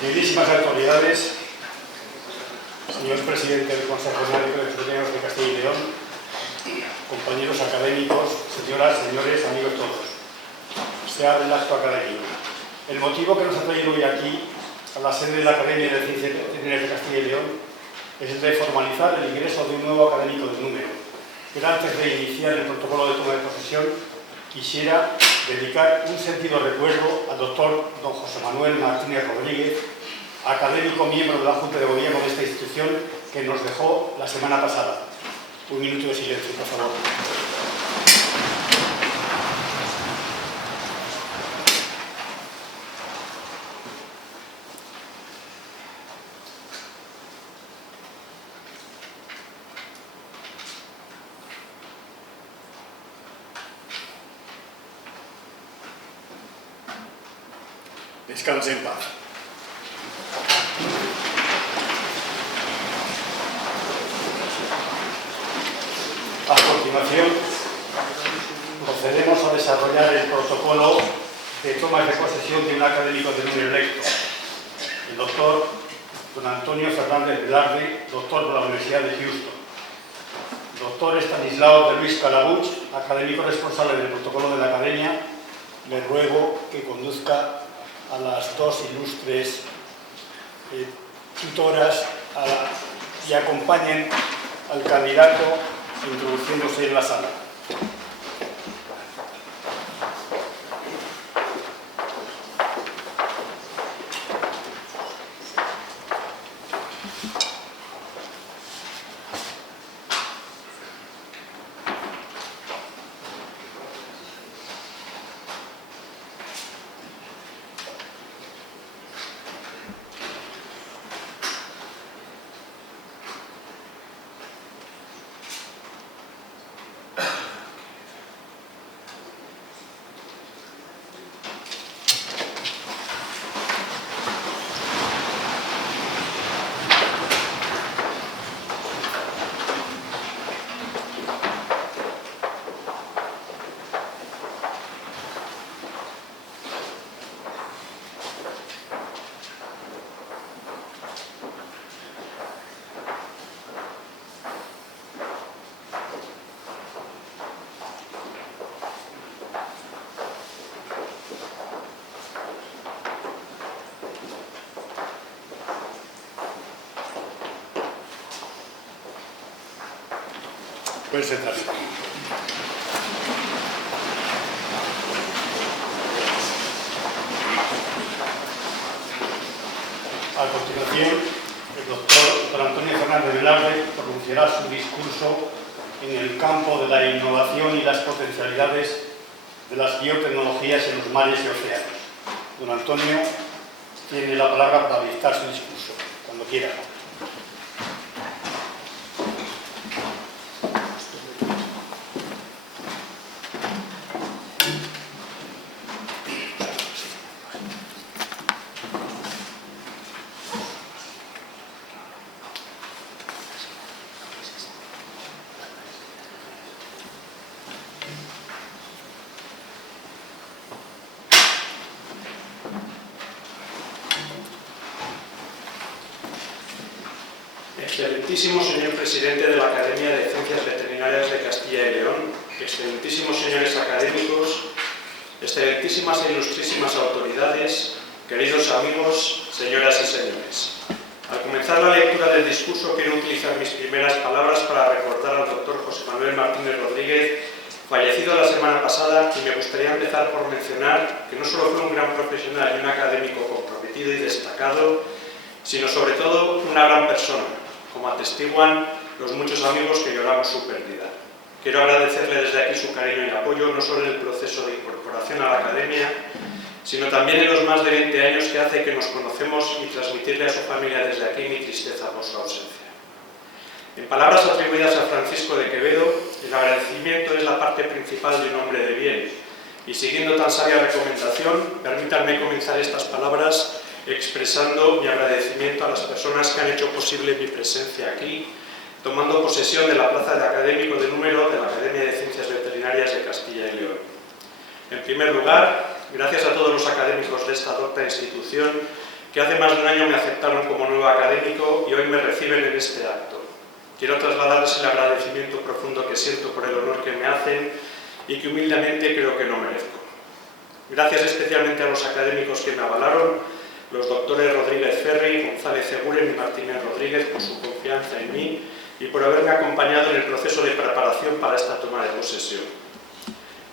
Queridísimas autoridades, señor presidente del Consejo Médico de Veterinarios de Castilla y León, compañeros académicos, señoras, señores, amigos todos. Se abre el acto académico. El motivo que nos ha traído hoy aquí, a la sede de la Academia de Ciencias Veterinarias de Castilla y León, es el de formalizar el ingreso de un nuevo académico de número. Pero antes de iniciar el protocolo de toma de posesión, quisiera dedicar un sentido recuerdo al doctor don José Manuel Martínez Rodríguez, académico miembro de la Junta de Gobierno de esta institución, que nos dejó la semana pasada. Un minuto de silencio, por favor. Descanse en paz. A continuación, procedemos a desarrollar el protocolo de toma de posesión de un académico de número electo, el doctor don Antonio Fernández Velarde, doctor de la Universidad de Houston. Doctor Estanislao de Luis Calabuch, académico responsable del protocolo de la Academia, le ruego que conduzca a las dos ilustres tutoras y acompañen al candidato introduciéndose en la sala. Pueden sentarse. A continuación, el doctor don Antonio Fernández Velarde pronunciará su discurso en el campo de la innovación y las potencialidades de las biotecnologías en los mares y océanos. Don Antonio tiene la palabra para dictar su discurso, cuando quiera. Excelentísimo señor presidente de la Academia de Ciencias Veterinarias de Castilla y León, excelentísimos señores académicos, excelentísimas e ilustrísimas autoridades, queridos amigos, señoras y señores. Al comenzar la lectura del discurso quiero utilizar mis primeras palabras para recordar al doctor José Manuel Martínez Rodríguez, fallecido la semana pasada, y me gustaría empezar por mencionar que no solo fue un gran profesional y un académico comprometido y destacado, sino sobre todo una gran persona, como atestiguan los muchos amigos que lloramos su pérdida. Quiero agradecerle desde aquí su cariño y apoyo, no solo en el proceso de incorporación a la Academia, sino también en los más de 20 años que hace que nos conocemos, y transmitirle a su familia desde aquí mi tristeza por su ausencia. En palabras atribuidas a Francisco de Quevedo, el agradecimiento es la parte principal de un hombre de bien, y siguiendo tan sabia recomendación, permítanme comenzar estas palabras expresando mi agradecimiento a las personas que han hecho posible mi presencia aquí, tomando posesión de la plaza de académico de número de la Academia de Ciencias Veterinarias de Castilla y León. En primer lugar, gracias a todos los académicos de esta docta institución que hace más de un año me aceptaron como nuevo académico y hoy me reciben en este acto. Quiero trasladarles el agradecimiento profundo que siento por el honor que me hacen y que humildemente creo que no merezco. Gracias especialmente a los académicos que me avalaron, los doctores Rodríguez Ferri, González Seguren y Martínez Rodríguez, por su confianza en mí y por haberme acompañado en el proceso de preparación para esta toma de posesión.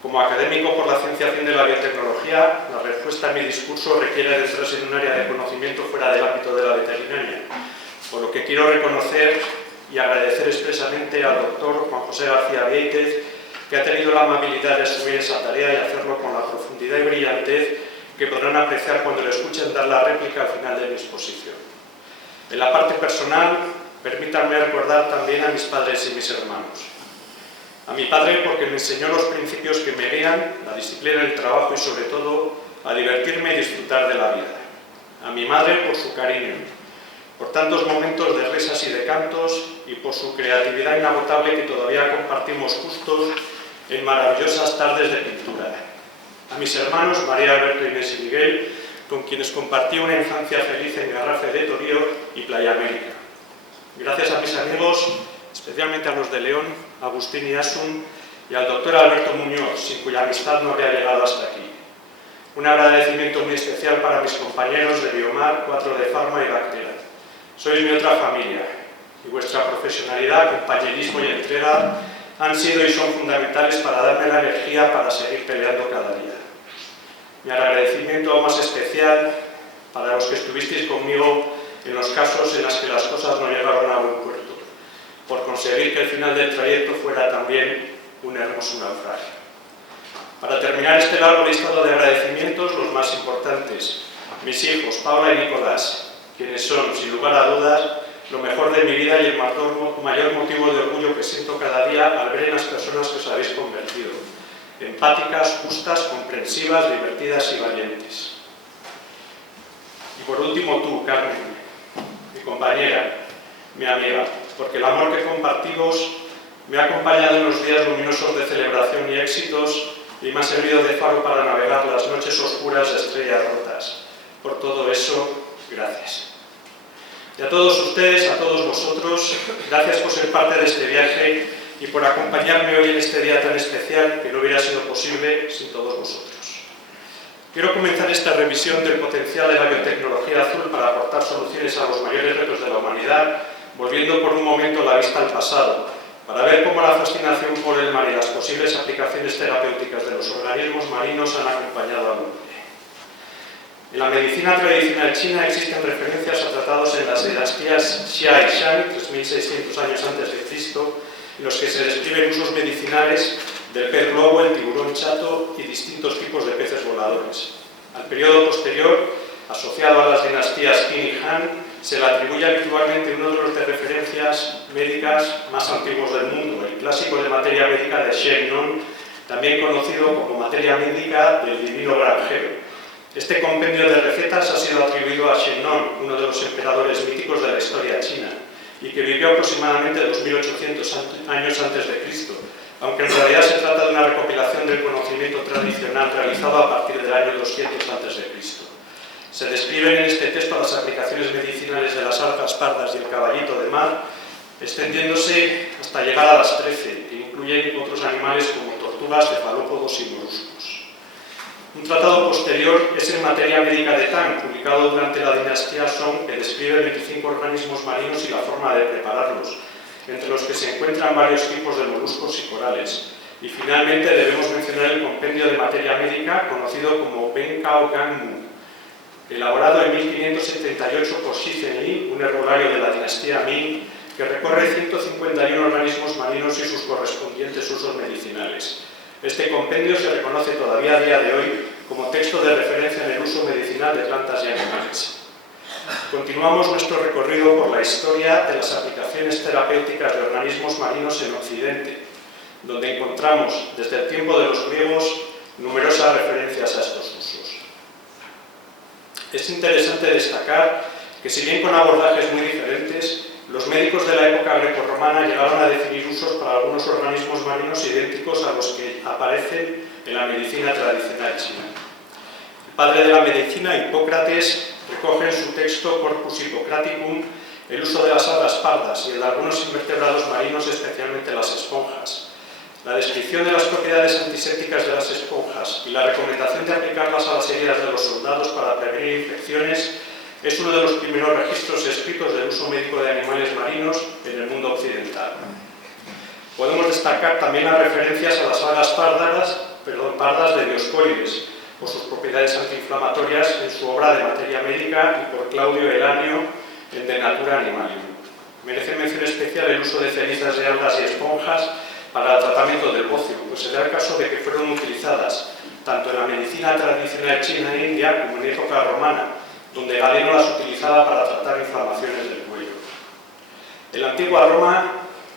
Como académico por la cienciación de la biotecnología, la respuesta a mi discurso requiere adentrarse en un área de conocimiento fuera del ámbito de la veterinaria, por lo que quiero reconocer y agradecer expresamente al doctor Juan José García Viéitez, que ha tenido la amabilidad de asumir esa tarea y hacerlo con la profundidad y brillantez que podrán apreciar cuando le escuchen dar la réplica al final de mi exposición. En la parte personal, permítanme recordar también a mis padres y mis hermanos. A mi padre porque me enseñó los principios que me guían, la disciplina del trabajo y sobre todo a divertirme y disfrutar de la vida. A mi madre por su cariño, por tantos momentos de risas y de cantos y por su creatividad inagotable que todavía compartimos justos en maravillosas tardes de pintura. A mis hermanos María, Alberto, Inés y Miguel, con quienes compartí una infancia feliz en Garrafe de Torío y Playa América. Gracias a mis amigos, especialmente a los de León, Agustín y Asun, y al doctor Alberto Muñoz, sin cuya amistad no habría llegado hasta aquí. Un agradecimiento muy especial para mis compañeros de Biomar, 4 de Farma y Bactera. Sois mi otra familia, y vuestra profesionalidad, compañerismo y entrega han sido y son fundamentales para darme la energía para seguir peleando cada día. Mi agradecimiento aún más especial para los que estuvisteis conmigo en los casos en los que las cosas no llegaron a buen puerto, por conseguir que el final del trayecto fuera también un hermoso naufragio. Para terminar este largo listado de agradecimientos, los más importantes, mis hijos, Paula y Nicolás, quienes son, sin lugar a dudas, lo mejor de mi vida y el mayor motivo de orgullo que siento cada día al ver en las personas que os habéis convertido, empáticas, justas, comprensivas, divertidas y valientes. Y por último tú, Carmen, mi compañera, mi amiga, porque el amor que compartimos me ha acompañado en los días luminosos de celebración y éxitos y me ha servido de faro para navegar las noches oscuras de estrellas rotas. Por todo eso, gracias. Y a todos ustedes, a todos vosotros, gracias por ser parte de este viaje y por acompañarme hoy en este día tan especial que no hubiera sido posible sin todos vosotros. Quiero comenzar esta revisión del potencial de la biotecnología azul para aportar soluciones a los mayores retos de la humanidad, volviendo por un momento la vista al pasado, para ver cómo la fascinación por el mar y las posibles aplicaciones terapéuticas de los organismos marinos han acompañado al hombre. En la medicina tradicional china existen referencias a tratados en las dinastías Xia y Shang, 3600 años antes de Cristo, en los que se describen usos medicinales del pez globo, el tiburón chato y distintos tipos de peces voladores. Al periodo posterior, asociado a las dinastías Qin y Han, se le atribuye habitualmente uno de los de referencias médicas más antiguos del mundo, el clásico de materia médica de Shen Nong, también conocido como materia médica del divino granjero. Este compendio de recetas ha sido atribuido a Shen Nong, uno de los emperadores míticos de la historia china, y que vivió aproximadamente 2800 años antes de Cristo, aunque en realidad se trata de una recopilación del conocimiento tradicional realizado a partir del año 200 antes de Cristo. Se describen en este texto las aplicaciones medicinales de las algas pardas y el caballito de mar, extendiéndose hasta llegar a las 13, que incluyen otros animales como tortugas, cefalópodos y moluscos. Un tratado posterior es en materia médica de Tang, publicado durante la dinastía Song, que describe 25 organismos marinos y la forma de prepararlos, entre los que se encuentran varios tipos de moluscos y corales. Y finalmente debemos mencionar el compendio de materia médica conocido como Ben Cao Gang Mu, elaborado en 1578 por Xi Zhenli, un herbolario de la dinastía Ming, que recorre 151 organismos marinos y sus correspondientes usos medicinales. Este compendio se reconoce todavía a día de hoy como texto de referencia en el uso medicinal de plantas y animales. Continuamos nuestro recorrido por la historia de las aplicaciones terapéuticas de organismos marinos en Occidente, donde encontramos, desde el tiempo de los griegos, numerosas referencias a estos usos. Es interesante destacar que, si bien con abordajes muy diferentes, los médicos de la época grecorromana llegaron a definir usos para algunos organismos marinos idénticos a los que aparecen en la medicina tradicional china. El padre de la medicina, Hipócrates, recoge en su texto Corpus Hippocraticum el uso de las algas pardas y el de algunos invertebrados marinos, especialmente las esponjas. La descripción de las propiedades antisépticas de las esponjas y la recomendación de aplicarlas a las heridas de los soldados para prevenir infecciones es uno de los primeros registros escritos del uso médico de animales marinos en el mundo occidental. Podemos destacar también las referencias a las algas pardas de Dioscórides, por sus propiedades antiinflamatorias en su obra de materia médica y por Claudio Elanio en De Natura Animalium. Merece mención especial el uso de cenizas de algas y esponjas para el tratamiento del bocio, pues se da el caso de que fueron utilizadas tanto en la medicina tradicional china e india como en época romana, donde Galeno las utilizaba para tratar inflamaciones del cuello. En la antigua Roma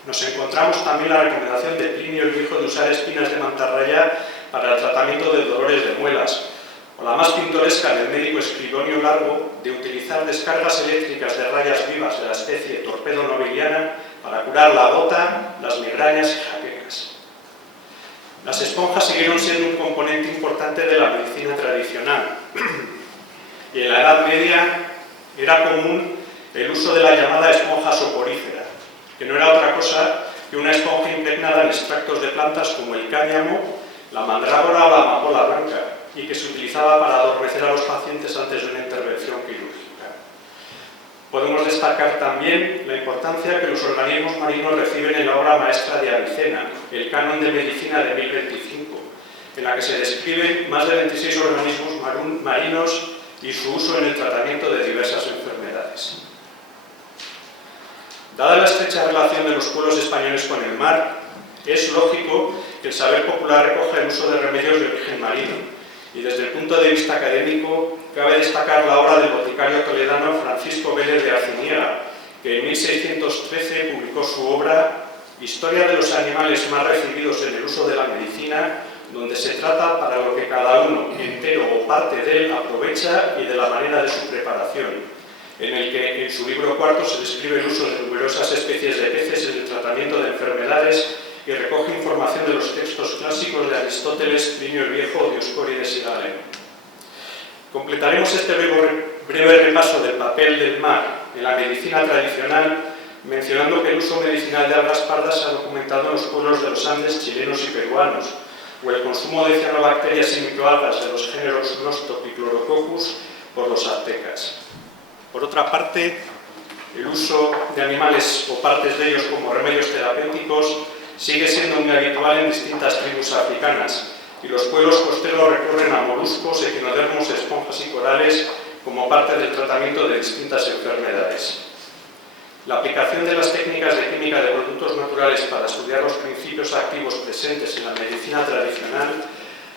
nos encontramos también la recomendación de Plinio el Viejo de usar espinas de mantarraya para el tratamiento de dolores de muelas, o la más pintoresca del médico Escribonio Largo de utilizar descargas eléctricas de rayas vivas de la especie torpedo nobiliana para curar la gota, las migrañas y jaquecas. Las esponjas siguieron siendo un componente importante de la medicina tradicional y en la Edad Media era común el uso de la llamada esponja soporífera, que no era otra cosa que una esponja impregnada en extractos de plantas como el cáñamo, la mandrágora o la amapola blanca, y que se utilizaba para adormecer a los pacientes antes de una intervención quirúrgica. Podemos destacar también la importancia que los organismos marinos reciben en la obra maestra de Avicena, el Canon de Medicina de 1025, en la que se describen más de 26 organismos marinos y su uso en el tratamiento de diversas enfermedades. Dada la estrecha relación de los pueblos españoles con el mar, es lógico que el saber popular recoja el uso de remedios de origen marino, y desde el punto de vista académico cabe destacar la obra del boticario toledano Francisco Vélez de Arciniega, que en 1613 publicó su obra Historia de los animales más recibidos en el uso de la medicina, donde se trata para lo que cada uno, entero o parte de él, aprovecha y de la manera de su preparación, en el que en su libro cuarto se describe el uso de numerosas especies de peces en el tratamiento de enfermedades y recoge información de los textos clásicos de Aristóteles, Plinio el Viejo, Dioscórides y Galeno. Completaremos este breve repaso del papel del mar en la medicina tradicional mencionando que el uso medicinal de algas pardas se ha documentado en los pueblos de los Andes chilenos y peruanos, o el consumo de cianobacterias y microalgas de los géneros Nostoc y Chlorococcus por los aztecas. Por otra parte, el uso de animales o partes de ellos como remedios terapéuticos sigue siendo muy habitual en distintas tribus africanas, y los pueblos costeros recurren a moluscos, equinodermos, esponjas y corales como parte del tratamiento de distintas enfermedades. La aplicación de las técnicas de química de productos naturales para estudiar los principios activos presentes en la medicina tradicional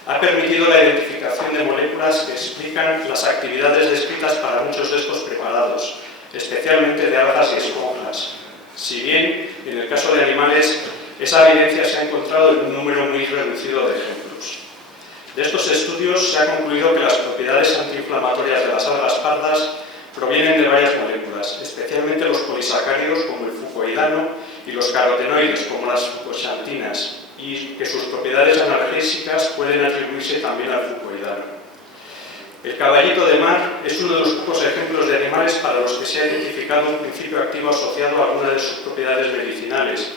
ha permitido la identificación de moléculas que explican las actividades descritas para muchos de estos preparados, especialmente de algas y esponjas. Si bien, en el caso de animales, esa evidencia se ha encontrado en un número muy reducido de ejemplos. De estos estudios se ha concluido que las propiedades antiinflamatorias de las algas pardas provienen de varias moléculas, especialmente los polisacáridos como el fucoidano y los carotenoides como las fucoxantinas, y que sus propiedades analgésicas pueden atribuirse también al fucoidano. El caballito de mar es uno de los pocos ejemplos de animales para los que se ha identificado un principio activo asociado a alguna de sus propiedades medicinales,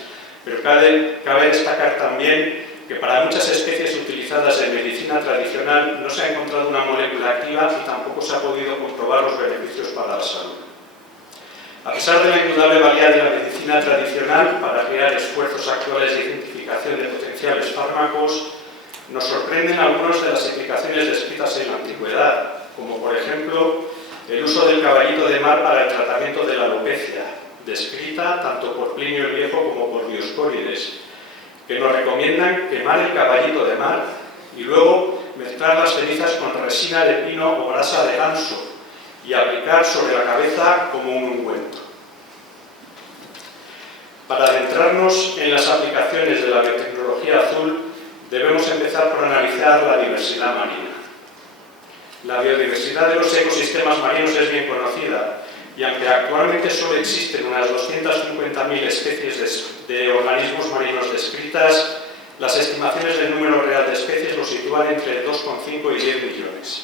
pero cabe destacar también que para muchas especies utilizadas en medicina tradicional no se ha encontrado una molécula activa y tampoco se ha podido comprobar los beneficios para la salud. A pesar de la indudable valía de la medicina tradicional para crear esfuerzos actuales de identificación de potenciales fármacos, nos sorprenden algunas de las explicaciones descritas en la antigüedad, como por ejemplo el uso del caballito de mar para el tratamiento de la alopecia, descrita tanto por Plinio el Viejo como por Dioscórides, que nos recomiendan quemar el caballito de mar y luego mezclar las cenizas con resina de pino o grasa de ganso y aplicar sobre la cabeza como un ungüento. Para adentrarnos en las aplicaciones de la biotecnología azul, debemos empezar por analizar la diversidad marina. La biodiversidad de los ecosistemas marinos es bien conocida, y aunque actualmente solo existen unas 250.000 especies de organismos marinos descritas, las estimaciones del número real de especies lo sitúan entre 2,5 y 10 millones.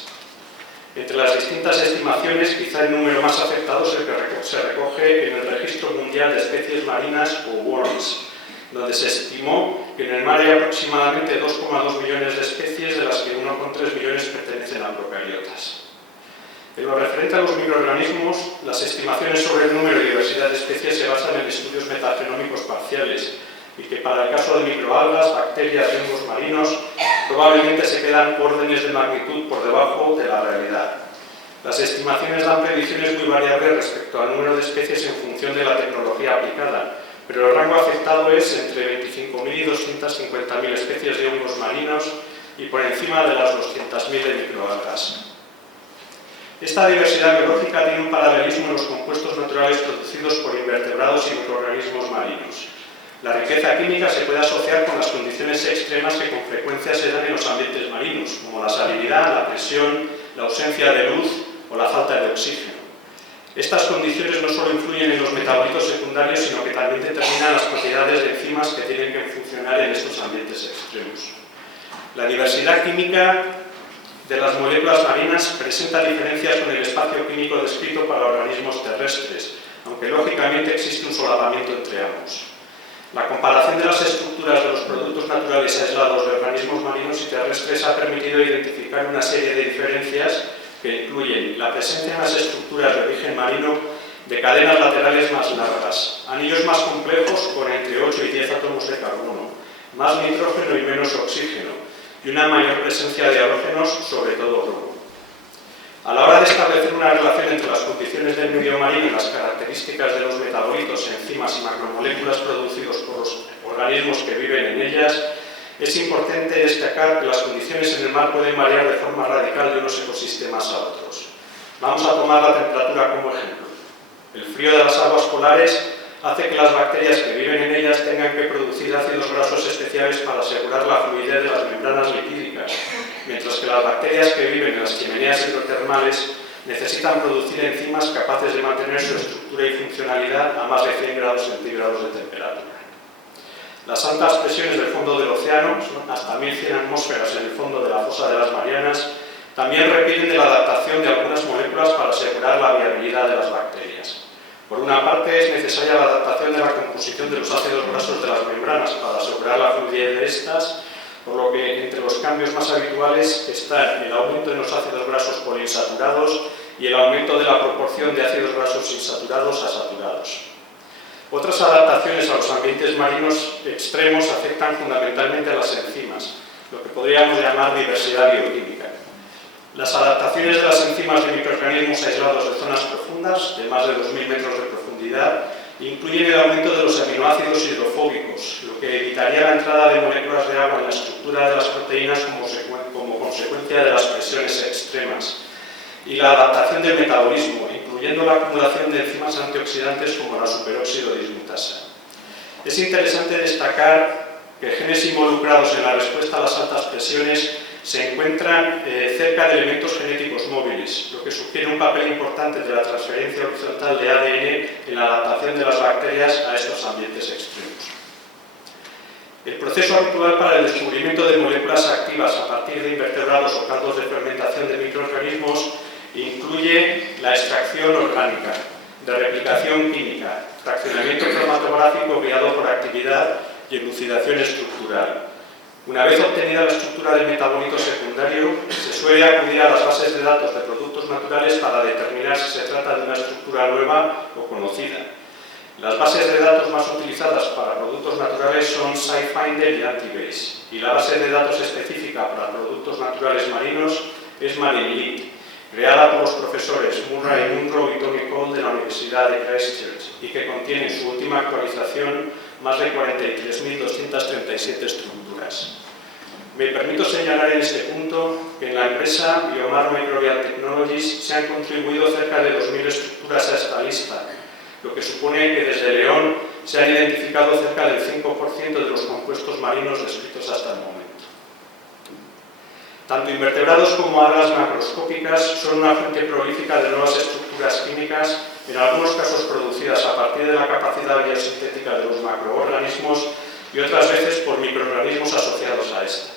Entre las distintas estimaciones, quizá el número más afectado es el que se recoge en el Registro Mundial de Especies Marinas, o WORMS, donde se estimó que en el mar hay aproximadamente 2,2 millones de especies, de las que 1,3 millones pertenecen a procariotas. En lo referente a los microorganismos, las estimaciones sobre el número y diversidad de especies se basan en estudios metagenómicos parciales y que para el caso de microalgas, bacterias y hongos marinos probablemente se quedan órdenes de magnitud por debajo de la realidad. Las estimaciones dan predicciones muy variables respecto al número de especies en función de la tecnología aplicada, pero el rango afectado es entre 25.000 y 250.000 especies de hongos marinos y por encima de las 200.000 de microalgas. Esta diversidad biológica tiene un paralelismo en los compuestos naturales producidos por invertebrados y microorganismos marinos. La riqueza química se puede asociar con las condiciones extremas que con frecuencia se dan en los ambientes marinos, como la salinidad, la presión, la ausencia de luz o la falta de oxígeno. Estas condiciones no solo influyen en los metabolitos secundarios, sino que también determinan las propiedades de enzimas que tienen que funcionar en estos ambientes extremos. La diversidad química de las moléculas marinas presenta diferencias con el espacio químico descrito para organismos terrestres, aunque lógicamente existe un solapamiento entre ambos. La comparación de las estructuras de los productos naturales aislados de organismos marinos y terrestres ha permitido identificar una serie de diferencias que incluyen la presencia en las estructuras de origen marino de cadenas laterales más largas, anillos más complejos con entre 8 y 10 átomos de carbono, más nitrógeno y menos oxígeno, y una mayor presencia de halógenos, sobre todo rojo. A la hora de establecer una relación entre las condiciones del medio marino y las características de los metabolitos, enzimas y macromoléculas producidos por los organismos que viven en ellas, es importante destacar que las condiciones en el mar pueden variar de forma radical de unos ecosistemas a otros. Vamos a tomar la temperatura como ejemplo. El frío de las aguas polares hace que las bacterias que viven en ellas tengan que producir ácidos grasos especiales para asegurar la fluidez de las membranas lipídicas, mientras que las bacterias que viven en las chimeneas hidrotermales necesitan producir enzimas capaces de mantener su estructura y funcionalidad a más de 100 grados centígrados de temperatura. Las altas presiones del fondo del océano, hasta 1100 atmósferas en el fondo de la fosa de las Marianas, también requieren de la adaptación de algunas moléculas para asegurar la viabilidad de las bacterias. Por una parte, es necesaria la adaptación de la composición de los ácidos grasos de las membranas para asegurar la fluidez de estas, por lo que entre los cambios más habituales están el aumento en los ácidos grasos poliinsaturados y el aumento de la proporción de ácidos grasos insaturados a saturados. Otras adaptaciones a los ambientes marinos extremos afectan fundamentalmente a las enzimas, lo que podríamos llamar diversidad bioquímica. Las adaptaciones de las enzimas de microorganismos aislados de zonas profundas, de más de 2.000 metros de profundidad, incluyen el aumento de los aminoácidos hidrofóbicos, lo que evitaría la entrada de moléculas de agua en la estructura de las proteínas como consecuencia de las presiones extremas, y la adaptación del metabolismo, incluyendo la acumulación de enzimas antioxidantes como la superóxido dismutasa. Es interesante destacar que genes involucrados en la respuesta a las altas presiones se encuentran cerca de elementos genéticos móviles, lo que sugiere un papel importante de la transferencia horizontal de ADN en la adaptación de las bacterias a estos ambientes extremos. El proceso habitual para el descubrimiento de moléculas activas a partir de invertebrados o caldos de fermentación de microorganismos incluye la extracción orgánica, de replicación química, fraccionamiento cromatográfico guiado por actividad y elucidación estructural. Una vez obtenida la estructura del metabolito secundario, se suele acudir a las bases de datos de productos naturales para determinar si se trata de una estructura nueva o conocida. Las bases de datos más utilizadas para productos naturales son SciFinder y Antibase, y la base de datos específica para productos naturales marinos es MarineLit, creada por los profesores Murray Munro y Tony Cole de la Universidad de Christchurch, y que contiene en su última actualización más de 43.237 estructuras. Me permito señalar en este punto que en la empresa Biomar Microbial Technologies se han contribuido cerca de 2.000 estructuras a esta lista, lo que supone que desde León se han identificado cerca del 5% de los compuestos marinos descritos hasta el momento. Tanto invertebrados como algas macroscópicas son una fuente prolífica de nuevas estructuras químicas, en algunos casos producidas a partir de la capacidad biosintética de los macroorganismos y otras veces por microorganismos asociados a estas.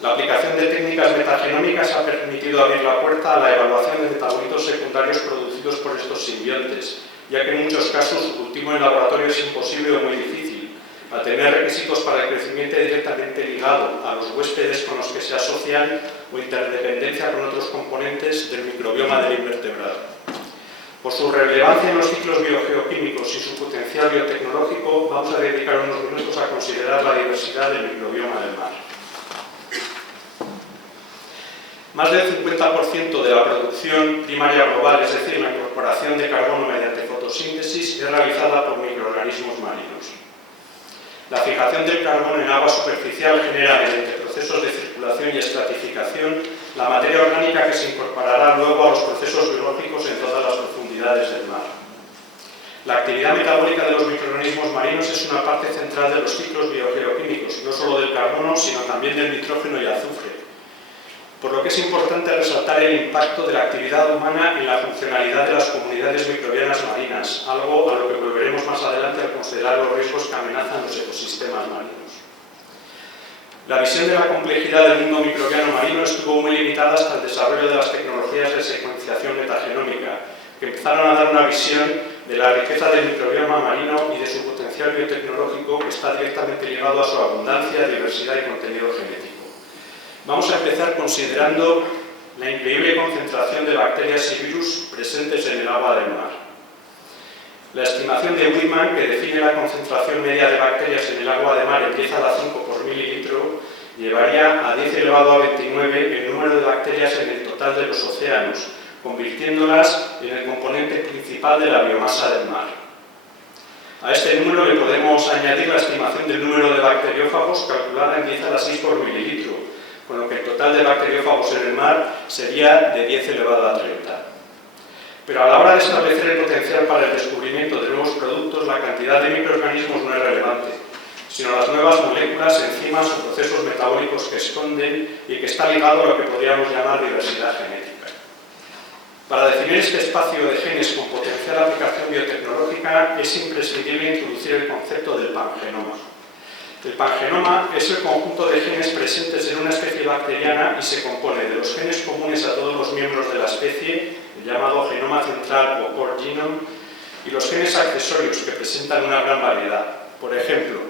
La aplicación de técnicas metagenómicas ha permitido abrir la puerta a la evaluación de metabolitos secundarios producidos por estos simbiontes, ya que en muchos casos su cultivo en laboratorio es imposible o muy difícil, al tener requisitos para el crecimiento directamente ligado a los huéspedes con los que se asocian o interdependencia con otros componentes del microbioma del invertebrado. Por su relevancia en los ciclos biogeoquímicos y su potencial biotecnológico, vamos a dedicar unos minutos a considerar la diversidad del microbioma del mar. Más del 50% de la producción primaria global, es decir, la incorporación de carbono mediante fotosíntesis, es realizada por microorganismos marinos. La fijación del carbono en agua superficial genera, mediante procesos de circulación y estratificación, la materia orgánica que se incorporará luego a los procesos biológicos en todas las profundidades del mar. La actividad metabólica de los microorganismos marinos es una parte central de los ciclos biogeoquímicos, no solo del carbono, sino también del nitrógeno y azufre, por lo que es importante resaltar el impacto de la actividad humana en la funcionalidad de las comunidades microbianas marinas, algo a lo que volveremos más adelante al considerar los riesgos que amenazan los ecosistemas marinos. La visión de la complejidad del mundo microbiano marino estuvo muy limitada hasta el desarrollo de las tecnologías de secuenciación metagenómica, que empezaron a dar una visión de la riqueza del microbioma marino y de su potencial biotecnológico que está directamente ligado a su abundancia, diversidad y contenido genético. Vamos a empezar considerando la increíble concentración de bacterias y virus presentes en el agua del mar. La estimación de Whitman, que define la concentración media de bacterias en el agua de mar en 10 a la 5 por mililitro, llevaría a 10 elevado a 29 el número de bacterias en el total de los océanos, convirtiéndolas en el componente principal de la biomasa del mar. A este número le podemos añadir la estimación del número de bacteriófagos calculada en 10 a la 6 por mililitro, con lo que el total de bacteriófagos en el mar sería de 10 elevado a 30. Pero a la hora de establecer el potencial para el descubrimiento de nuevos productos, la cantidad de microorganismos no es relevante, sino las nuevas moléculas, enzimas o procesos metabólicos que esconden y que está ligado a lo que podríamos llamar diversidad genética. Para definir este espacio de genes con potencial aplicación biotecnológica es imprescindible introducir el concepto del pangenoma. El pangenoma es el conjunto de genes presentes en una especie bacteriana y se compone de los genes comunes a todos los miembros de la especie, el llamado genoma central o core genome, y los genes accesorios que presentan una gran variedad. Por ejemplo,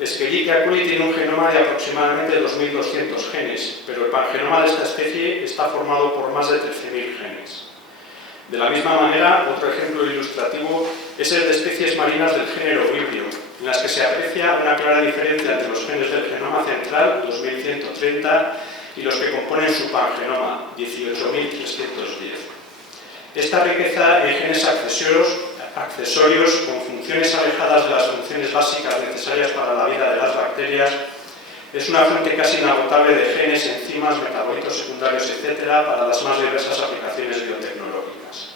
Escherichia coli tiene un genoma de aproximadamente 2.200 genes, pero el pangenoma de esta especie está formado por más de 13.000 genes. De la misma manera, otro ejemplo ilustrativo es el de especies marinas del género Vibrio, en las que se aprecia una clara diferencia entre los genes del genoma central, 2130, y los que componen su pangenoma, 18.310. Esta riqueza en genes accesorios con funciones alejadas de las funciones básicas necesarias para la vida de las bacterias es una fuente casi inagotable de genes, enzimas, metabolitos secundarios, etc., para las más diversas aplicaciones biotecnológicas.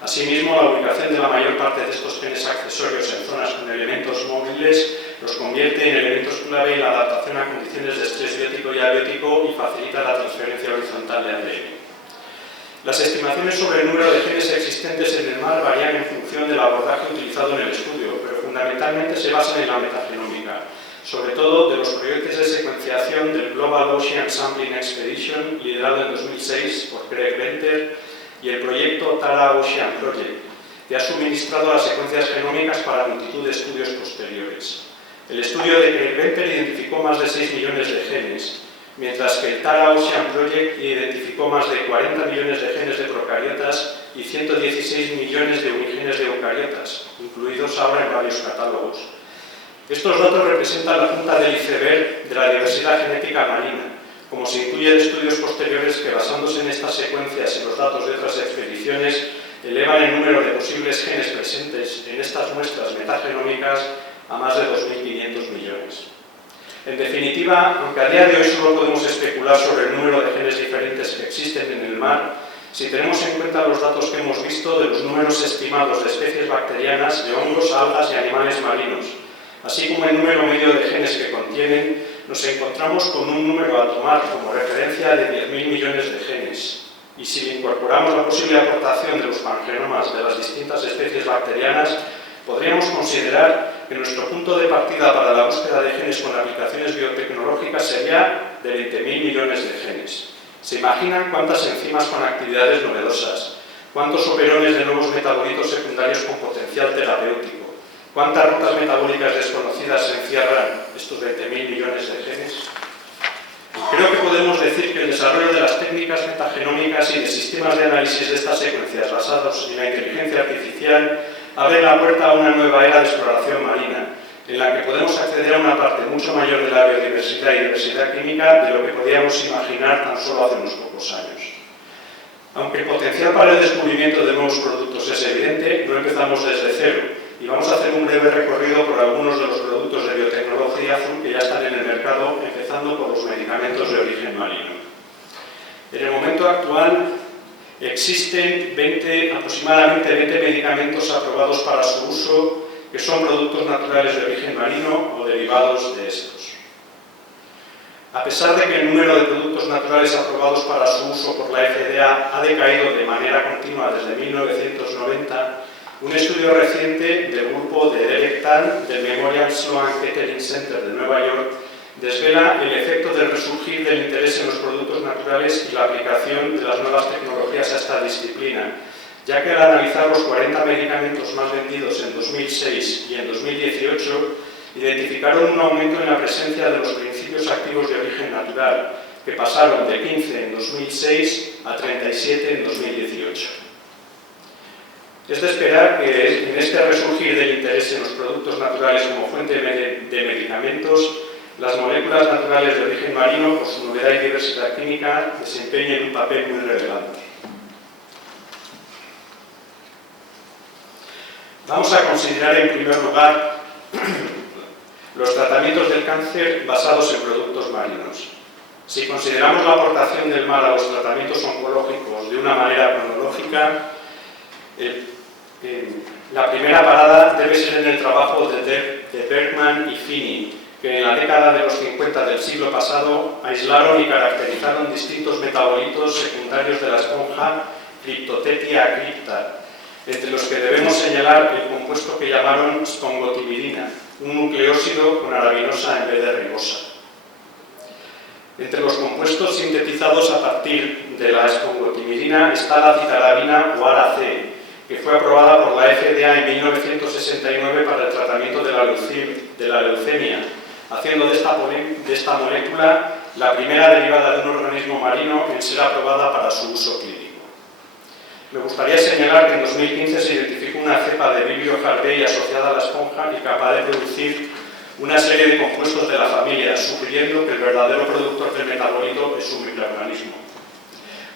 Asimismo, la ubicación de la mayor parte de estos genes accesorios en zonas con elementos móviles los convierte en elementos clave en la adaptación a condiciones de estrés biótico y abiótico y facilita la transferencia horizontal de ADN. Las estimaciones sobre el número de genes existentes en el mar varían en función del abordaje utilizado en el estudio, pero fundamentalmente se basan en la metagenómica, sobre todo de los proyectos de secuenciación del Global Ocean Sampling Expedition, liderado en 2006 por Craig Venter, y el proyecto Tara Ocean Project, que ha suministrado las secuencias genómicas para multitud de estudios posteriores. El estudio de Craig Venter identificó más de 6 millones de genes, mientras que el Tara Ocean Project identificó más de 40 millones de genes de procariotas y 116 millones de unigenes de eucariotas, incluidos ahora en varios catálogos. Estos datos representan la punta del iceberg de la diversidad genética marina, como se incluye de estudios posteriores que, basándose en estas secuencias y los datos de otras expediciones, elevan el número de posibles genes presentes en estas muestras metagenómicas a más de 2.500 millones. En definitiva, aunque a día de hoy solo podemos especular sobre el número de genes diferentes que existen en el mar, si tenemos en cuenta los datos que hemos visto de los números estimados de especies bacterianas, de hongos, algas y animales marinos, así como el número medio de genes que contienen, nos encontramos con un número a tomar como referencia de 10.000 millones de genes. Y si incorporamos la posible aportación de los pangenomas de las distintas especies bacterianas, podríamos considerar que nuestro punto de partida para la búsqueda de genes con aplicaciones biotecnológicas sería de 20.000 millones de genes. ¿Se imaginan cuántas enzimas con actividades novedosas? ¿Cuántos operones de nuevos metabolitos secundarios con potencial terapéutico? ¿Cuántas rutas metabólicas desconocidas encierran estos 20.000 millones de genes? Creo que podemos decir que el desarrollo de las técnicas metagenómicas y de sistemas de análisis de estas secuencias basados en la inteligencia artificial abre la puerta a una nueva era de exploración marina, en la que podemos acceder a una parte mucho mayor de la biodiversidad y diversidad química de lo que podíamos imaginar tan solo hace unos pocos años. Aunque el potencial para el descubrimiento de nuevos productos es evidente, no empezamos desde cero y vamos a hacer un breve recorrido por algunos de los productos de biotecnología azul que ya están en el mercado, empezando por los medicamentos de origen marino. En el momento actual existen aproximadamente 20 medicamentos aprobados para su uso que son productos naturales de origen marino o derivados de estos. A pesar de que el número de productos naturales aprobados para su uso por la FDA ha decaído de manera continua desde 1990, un estudio reciente del grupo de Derek Tan del Memorial Sloan Kettering Center de Nueva York desvela el efecto del resurgir del interés en los productos naturales y la aplicación de las nuevas tecnologías a esta disciplina, ya que al analizar los 40 medicamentos más vendidos en 2006 y en 2018, identificaron un aumento en la presencia de los principios activos de origen natural, que pasaron de 15 en 2006 a 37 en 2018. Es de esperar que en este resurgir del interés en los productos naturales como fuente de medicamentos, las moléculas naturales de origen marino, por su novedad y diversidad química, desempeñen un papel muy relevante. Vamos a considerar en primer lugar los tratamientos del cáncer basados en productos marinos. Si consideramos la aportación del mar a los tratamientos oncológicos de una manera cronológica, la primera parada debe ser en el trabajo de Bergman y Finney, que en la década de los 50 del siglo pasado aislaron y caracterizaron distintos metabolitos secundarios de la esponja Cryptotetia crypta, entre los que debemos señalar el compuesto que llamaron spongotimidina, un nucleósido con arabinosa en vez de ribosa. Entre los compuestos sintetizados a partir de la spongotimidina está la citarabina o ARA-C, que fue aprobada por la FDA en 1969 para el tratamiento de la leucemia, haciendo de esta molécula la primera derivada de un organismo marino en ser aprobada para su uso clínico. Me gustaría señalar que en 2015 se identificó una cepa de Vibrio hardei asociada a la esponja y capaz de producir una serie de compuestos de la familia, sugiriendo que el verdadero productor del metabolito es un microorganismo.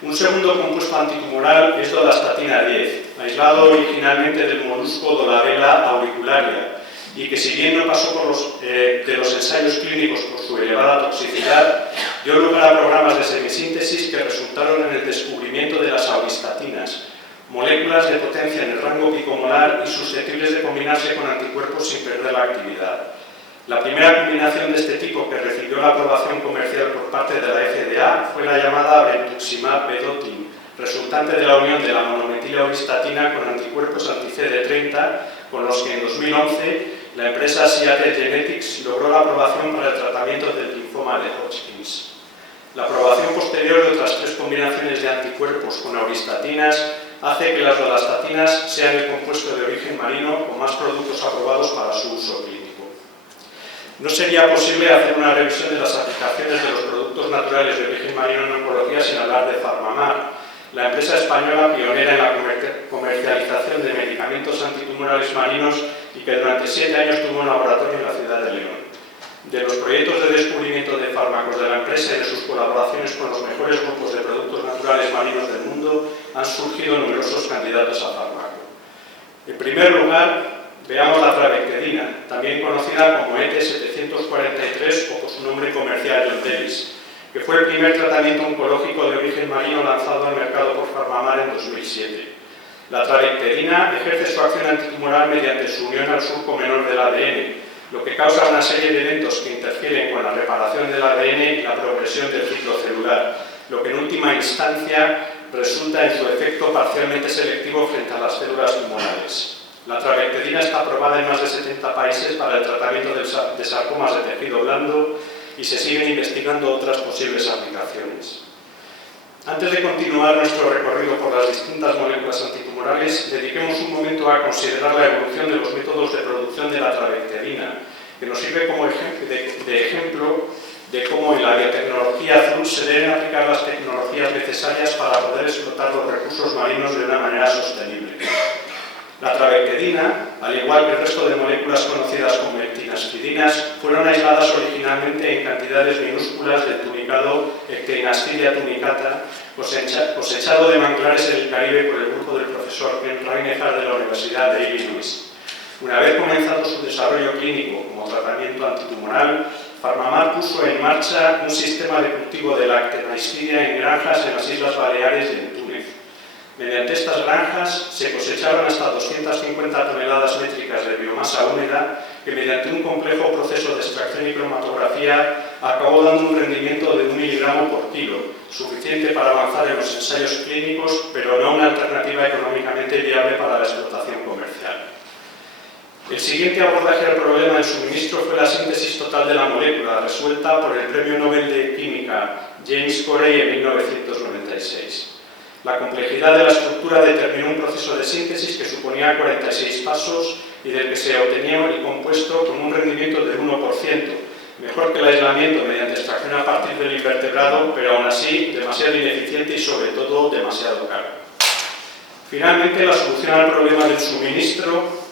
Un segundo compuesto antitumoral es dolastatina 10, aislado originalmente del molusco Dolabella auricularia, y que si bien no pasó de los ensayos clínicos por su elevada toxicidad, dio lugar a programas de semisíntesis que resultaron en el descubrimiento de las auristatinas, moléculas de potencia en el rango picomolar y susceptibles de combinarse con anticuerpos sin perder la actividad. La primera combinación de este tipo que recibió la aprobación comercial por parte de la FDA fue la llamada brentuximab vedotin, resultante de la unión de la monometila-auristatina con anticuerpos anti-CD30, con los que en 2011 la empresa Seattle Genetics logró la aprobación para el tratamiento del linfoma de Hodgkin. La aprobación posterior de otras 3 combinaciones de anticuerpos con auristatinas hace que las dolastatinas sean el compuesto de origen marino con más productos aprobados para su uso clínico. No sería posible hacer una revisión de las aplicaciones de los productos naturales de origen marino en oncología sin hablar de Farmamar, la empresa española pionera en la comercialización de medicamentos antitumorales marinos y que durante 7 años tuvo un laboratorio en la ciudad de León. De los proyectos de descubrimiento de fármacos de la empresa y de sus colaboraciones con los mejores grupos de productos naturales marinos del mundo han surgido numerosos candidatos a fármaco. En primer lugar, veamos la trabectedina, también conocida como ET743 o por su nombre comercial Yondelis, que fue el primer tratamiento oncológico de origen marino lanzado al mercado por Farmamar en 2007. La trabectedina ejerce su acción antitumoral mediante su unión al surco menor del ADN, lo que causa una serie de eventos que interfieren con la reparación del ADN y la progresión del ciclo celular, lo que en última instancia resulta en su efecto parcialmente selectivo frente a las células tumorales. La trabectedina está aprobada en más de 70 países para el tratamiento de sarcomas de tejido blando y se siguen investigando otras posibles aplicaciones. Antes de continuar nuestro recorrido por las distintas moléculas antitumorales, dediquemos un momento a considerar la evolución de los métodos de producción de la trabectedina, que nos sirve como ejemplo de cómo en la biotecnología azul se deben aplicar las tecnologías necesarias para poder explotar los recursos marinos de una manera sostenible. La trabectedina, al igual que el resto de moléculas conocidas como ectinastidinas, fueron aisladas originalmente en cantidades minúsculas del tunicado Ectinastidia tunicata, cosechado de manglares en el Caribe por el grupo del profesor Ken Reinhardt de la Universidad de Illinois. Una vez comenzado su desarrollo clínico como tratamiento antitumoral, PharmaMar puso en marcha un sistema de cultivo de la Ectinastidia en granjas en las Islas Baleares y en Túnez. Mediante estas granjas se cosecharon hasta 250 toneladas métricas de biomasa húmeda que mediante un complejo proceso de extracción y cromatografía acabó dando un rendimiento de 1 miligramo por kilo, suficiente para avanzar en los ensayos clínicos, pero no una alternativa económicamente viable para la explotación comercial. El siguiente abordaje al problema del suministro fue la síntesis total de la molécula, resuelta por el Premio Nobel de Química James Corey en 1996. La complejidad de la estructura determinó un proceso de síntesis que suponía 46 pasos y del que se obtenía el compuesto con un rendimiento del 1%, mejor que el aislamiento mediante extracción a partir del invertebrado, pero aún así demasiado ineficiente y sobre todo demasiado caro. Finalmente, la solución al problema del suministro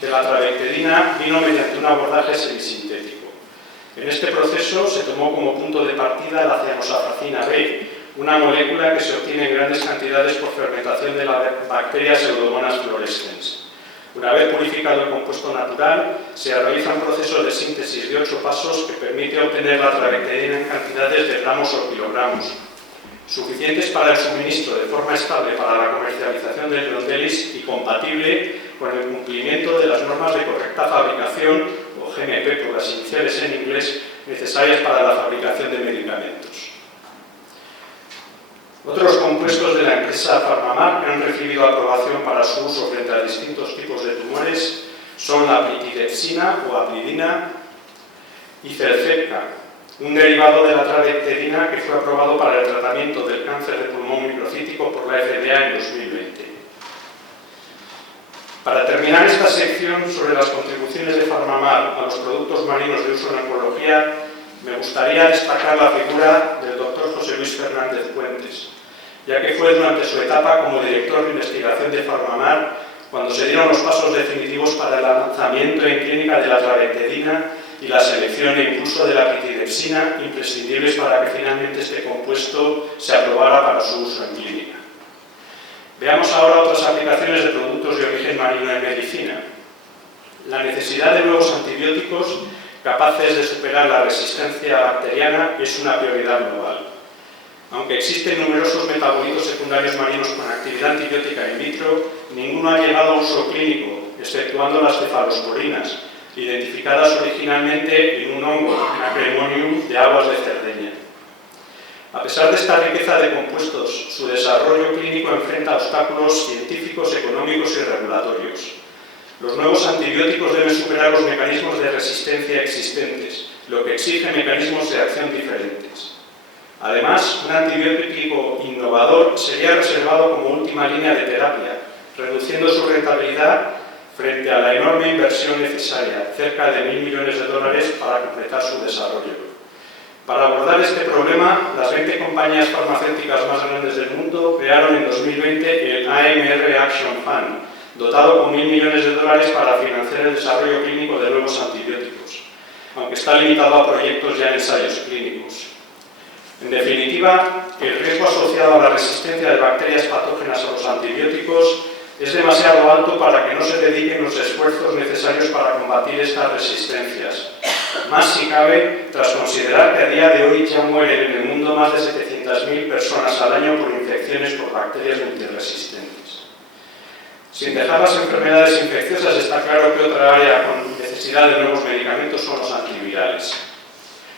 de la trabectedina vino mediante un abordaje semisintético. En este proceso se tomó como punto de partida la cianosafracina B, una molécula que se obtiene en grandes cantidades por fermentación de la bacteria Pseudomonas fluorescens. Una vez purificado el compuesto natural, se realiza un proceso de síntesis de 8 pasos que permite obtener la trabectedina en cantidades de gramos o kilogramos, suficientes para el suministro de forma estable para la comercialización del Yondelis y compatible con el cumplimiento de las normas de correcta fabricación, o GMP por las iniciales en inglés, necesarias para la fabricación de medicamentos. Otros compuestos de la empresa PharmaMar que han recibido aprobación para su uso frente a distintos tipos de tumores son la plitidepsina o aplidina y Cercepca, un derivado de la trabectedina que fue aprobado para el tratamiento del cáncer de pulmón microcítico por la FDA en 2020. Para terminar esta sección sobre las contribuciones de PharmaMar a los productos marinos de uso en oncología, me gustaría destacar la figura del Dr. José Luis Fernández Puentes, ya que fue durante su etapa como director de investigación de PharmaMar cuando se dieron los pasos definitivos para el lanzamiento en clínica de la trabectedina y la selección e impulso de la plitidepsina, imprescindibles para que finalmente este compuesto se aprobara para su uso en clínica. Veamos ahora otras aplicaciones de productos de origen marino en medicina. La necesidad de nuevos antibióticos capaces de superar la resistencia bacteriana es una prioridad global. Aunque existen numerosos metabolitos secundarios marinos con actividad antibiótica in vitro, ninguno ha llegado a uso clínico, exceptuando las cefalosporinas, identificadas originalmente en un hongo, Acremonium, de aguas de Cerdeña. A pesar de esta riqueza de compuestos, su desarrollo clínico enfrenta obstáculos científicos, económicos y regulatorios. Los nuevos antibióticos deben superar los mecanismos de resistencia existentes, lo que exige mecanismos de acción diferentes. Además, un antibiótico innovador sería reservado como última línea de terapia, reduciendo su rentabilidad frente a la enorme inversión necesaria, cerca de $1.000 millones para completar su desarrollo. Para abordar este problema, las 20 compañías farmacéuticas más grandes del mundo crearon en 2020 el AMR Action Fund, dotado con $1.000 millones para financiar el desarrollo clínico de nuevos antibióticos, aunque está limitado a proyectos ya en ensayos clínicos. En definitiva, el riesgo asociado a la resistencia de bacterias patógenas a los antibióticos es demasiado alto para que no se dediquen los esfuerzos necesarios para combatir estas resistencias. Más si cabe, tras considerar que a día de hoy ya mueren en el mundo más de 700.000 personas al año por infecciones por bacterias multiresistentes. Sin dejar las enfermedades infecciosas, está claro que otra área con necesidad de nuevos medicamentos son los antivirales.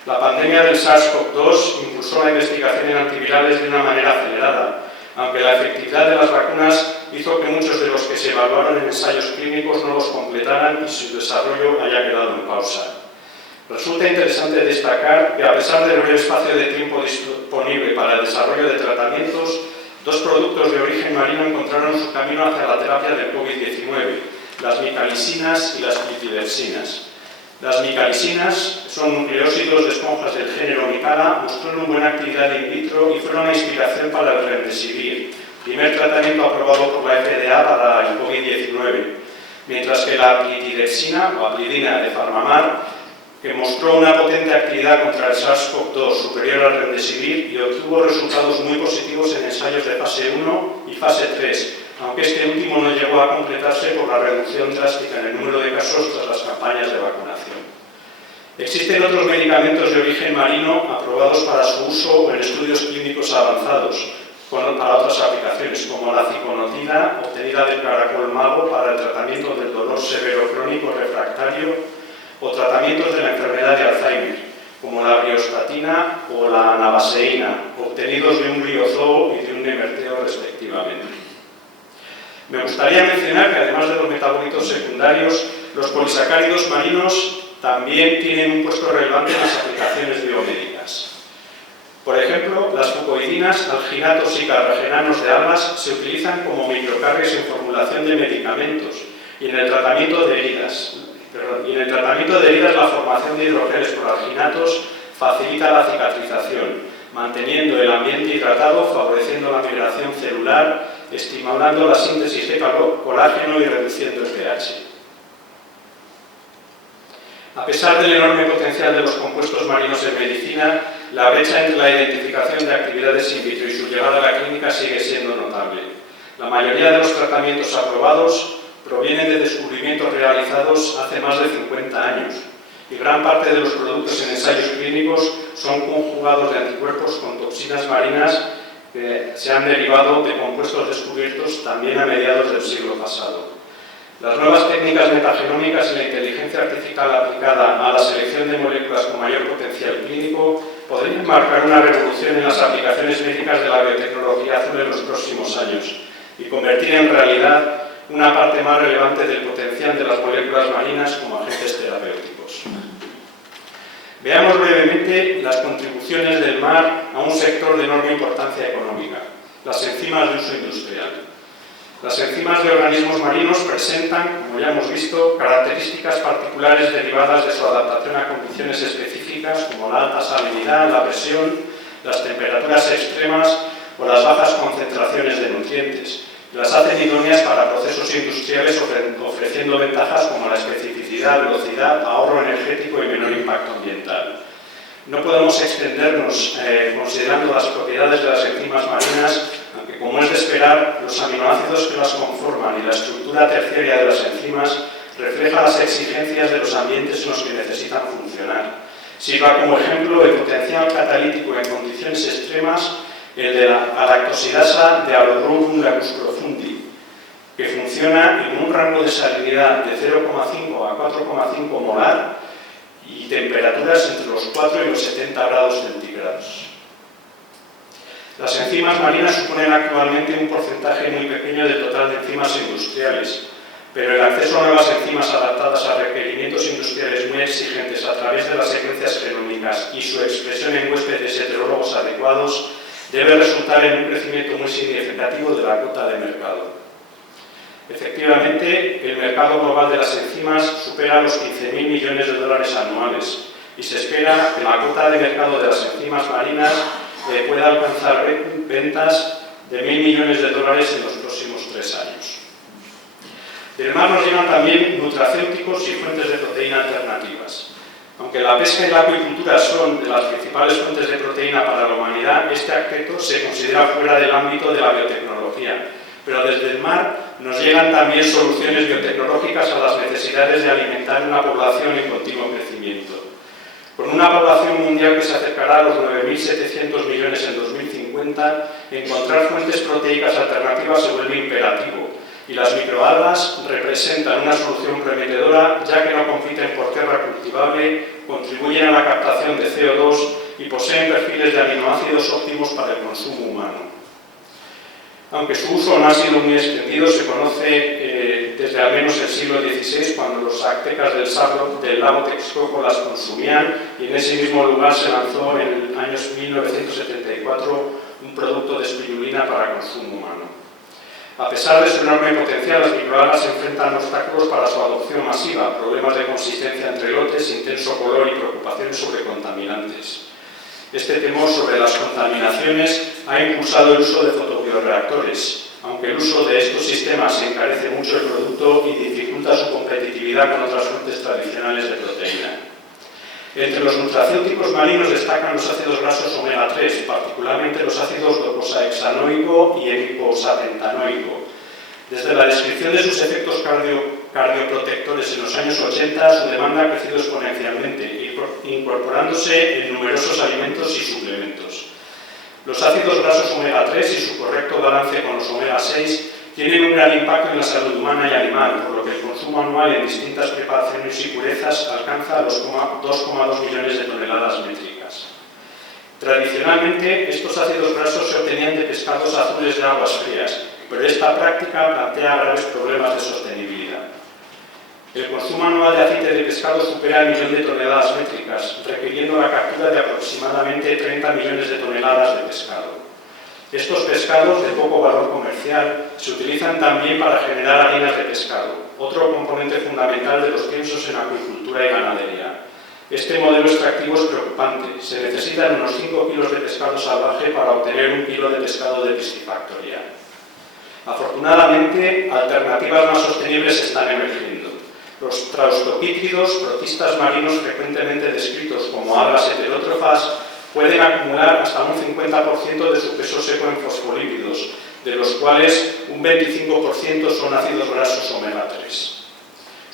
La pandemia del SARS-CoV-2 impulsó la investigación en antivirales de una manera acelerada, aunque la efectividad de las vacunas hizo que muchos de los que se evaluaron en ensayos clínicos no los completaran y su desarrollo haya quedado en pausa. Resulta interesante destacar que, a pesar del breve espacio de tiempo disponible para el desarrollo de tratamientos, dos productos de origen marino encontraron su camino hacia la terapia del COVID-19, las micalicinas y las clitidersinas. Las micalicinas son nucleósidos de esponjas del género Micala, mostraron buena actividad in vitro y fueron la inspiración para el Remdesivir, primer tratamiento aprobado por la FDA para el COVID-19, mientras que la clitidersina o aplidina de Farmamar, que mostró una potente actividad contra el SARS-CoV-2 superior al Remdesivir y obtuvo resultados muy positivos en ensayos de fase 1 y fase 3, aunque este último no llegó a completarse por la reducción drástica en el número de casos tras las campañas de vacunación. Existen otros medicamentos de origen marino aprobados para su uso o en estudios clínicos avanzados, para otras aplicaciones, como la ciconotida, obtenida del caracol mago para el tratamiento del dolor severo crónico refractario, o tratamientos de la enfermedad de Alzheimer, como la briostatina o la navaseína, obtenidos de un briozoo y de un nemerteo respectivamente. Me gustaría mencionar que, además de los metabolitos secundarios, los polisacáridos marinos también tienen un puesto relevante en las aplicaciones biomédicas. Por ejemplo, las fucoidinas, alginatos y carragenanos de algas se utilizan como microcarriers en formulación de medicamentos y en el tratamiento de heridas. La formación de hidrogeles por alginatos facilita la cicatrización, manteniendo el ambiente hidratado, favoreciendo la migración celular, estimulando la síntesis de colágeno y reduciendo el pH. A pesar del enorme potencial de los compuestos marinos en medicina, la brecha entre la identificación de actividades in vitro y su llegada a la clínica sigue siendo notable. La mayoría de los tratamientos aprobados provienen de descubrimientos realizados hace más de 50 años y gran parte de los productos en ensayos clínicos son conjugados de anticuerpos con toxinas marinas que se han derivado de compuestos descubiertos también a mediados del siglo pasado. Las nuevas técnicas metagenómicas y la inteligencia artificial aplicada a la selección de moléculas con mayor potencial clínico podrían marcar una revolución en las aplicaciones médicas de la biotecnología azul en los próximos años y convertir en realidad una parte más relevante del potencial de las moléculas marinas como agentes terapéuticos. Veamos brevemente las contribuciones del mar a un sector de enorme importancia económica, las enzimas de uso industrial. Las enzimas de organismos marinos presentan, como ya hemos visto, características particulares derivadas de su adaptación a condiciones específicas como la alta salinidad, la presión, las temperaturas extremas o las bajas concentraciones de nutrientes. Las hacen idóneas para procesos industriales ofreciendo ventajas como la especificidad, velocidad, ahorro energético y menor impacto ambiental. No podemos extendernos considerando las propiedades de las enzimas marinas, aunque, como es de esperar, los aminoácidos que las conforman y la estructura terciaria de las enzimas reflejan las exigencias de los ambientes en los que necesitan funcionar. Sirva como ejemplo el potencial catalítico en condiciones extremas el de la galactosidasa de Alodorum lacusprofundi, que funciona en un rango de salinidad de 0,5 a 4,5 molar y temperaturas entre los 4 y los 70 grados centígrados. Las enzimas marinas suponen actualmente un porcentaje muy pequeño del total de enzimas industriales, pero el acceso a nuevas enzimas adaptadas a requerimientos industriales muy exigentes a través de las secuencias genómicas y su expresión en huéspedes heterólogos adecuados debe resultar en un crecimiento muy significativo de la cuota de mercado. Efectivamente, el mercado global de las enzimas supera los 15.000 millones de dólares anuales y se espera que la cuota de mercado de las enzimas marinas pueda alcanzar ventas de 1.000 millones de dólares en los próximos 3 años. Del mar nos llegan también nutracéuticos y fuentes de proteína alternativas. Aunque la pesca y la acuicultura son de las principales fuentes de proteína para la humanidad, este aspecto se considera fuera del ámbito de la biotecnología. Pero desde el mar nos llegan también soluciones biotecnológicas a las necesidades de alimentar una población en continuo crecimiento. Con una población mundial que se acercará a los 9.700 millones en 2050, encontrar fuentes proteicas alternativas se vuelve imperativo. Y las microalgas representan una solución prometedora, ya que no compiten por tierra cultivable, contribuyen a la captación de CO2 y poseen perfiles de aminoácidos óptimos para el consumo humano. Aunque su uso no ha sido muy extendido, se conoce desde al menos el siglo XVI, cuando los aztecas del lago Texcoco las consumían, y en ese mismo lugar se lanzó en años 1974 un producto de espirulina para consumo humano. A pesar de su enorme potencial, las microalgas enfrentan obstáculos para su adopción masiva, problemas de consistencia entre lotes, intenso color y preocupaciones sobre contaminantes. Este temor sobre las contaminaciones ha impulsado el uso de fotobioreactores, aunque el uso de estos sistemas encarece mucho el producto y dificulta su competitividad con otras fuentes tradicionales de proteína. Entre los nutracéuticos marinos destacan los ácidos grasos omega 3, particularmente los ácidos docosahexanoico y eicosapentanoico. Desde la descripción de sus efectos cardioprotectores en los años 80, su demanda ha crecido exponencialmente, incorporándose en numerosos alimentos y suplementos. Los ácidos grasos omega 3 y su correcto balance con los omega 6 tienen un gran impacto en la salud humana y animal, por lo que el consumo anual en distintas preparaciones y purezas alcanza los 2,2 millones de toneladas métricas. Tradicionalmente, estos ácidos grasos se obtenían de pescados azules de aguas frías, pero esta práctica plantea graves problemas de sostenibilidad. El consumo anual de aceite de pescado supera el millón de toneladas métricas, requiriendo la captura de aproximadamente 30 millones de toneladas de pescado. Estos pescados, de poco valor comercial, se utilizan también para generar harinas de pescado, otro componente fundamental de los piensos en acuicultura y ganadería. Este modelo extractivo es preocupante. Se necesitan unos 5 kilos de pescado salvaje para obtener 1 kilo de pescado de piscifactoría. Afortunadamente, alternativas más sostenibles están emergiendo. Los traustopítridos, protistas marinos frecuentemente descritos como algas heterótrofas, pueden acumular hasta un 50% de su peso seco en fosfolípidos, de los cuales un 25% son ácidos grasos omega 3.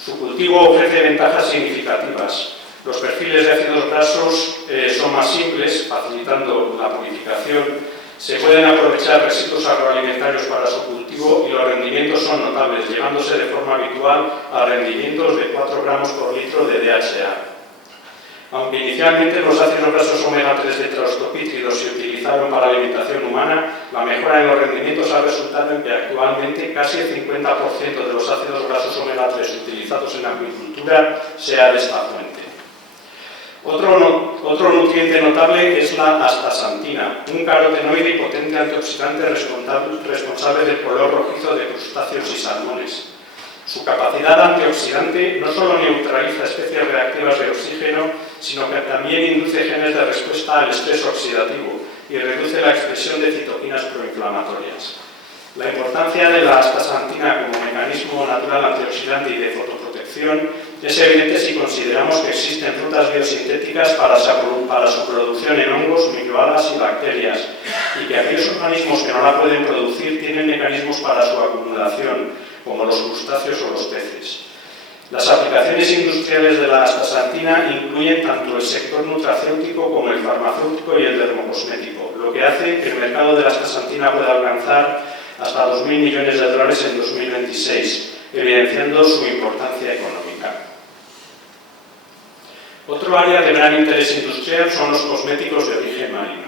Su cultivo ofrece ventajas significativas. Los perfiles de ácidos grasos son más simples, facilitando la purificación. Se pueden aprovechar residuos agroalimentarios para su cultivo y los rendimientos son notables, llegándose de forma habitual a rendimientos de 4 gramos por litro de DHA. Aunque inicialmente los ácidos grasos omega 3 de traustopítridos se utilizaron para la alimentación humana, la mejora en los rendimientos ha resultado en que actualmente casi el 50% de los ácidos grasos omega 3 utilizados en la acuicultura sea de esta fuente. Otro nutriente notable es la astaxantina, un carotenoide y potente antioxidante responsable del color rojizo de crustáceos y salmones. Su capacidad antioxidante no solo neutraliza especies reactivas de oxígeno, sino que también induce genes de respuesta al estrés oxidativo y reduce la expresión de citoquinas proinflamatorias. La importancia de la astaxantina como mecanismo natural antioxidante y de fotoprotección es evidente si consideramos que existen rutas biosintéticas para su producción en hongos, microalgas y bacterias, y que aquellos organismos que no la pueden producir tienen mecanismos para su acumulación, como los crustáceos o los peces. Las aplicaciones industriales de la astaxantina incluyen tanto el sector nutracéutico como el farmacéutico y el dermocosmético, lo que hace que el mercado de la astaxantina pueda alcanzar hasta 2.000 millones de dólares en 2026, evidenciando su importancia económica. Otro área de gran interés industrial son los cosméticos de origen marino.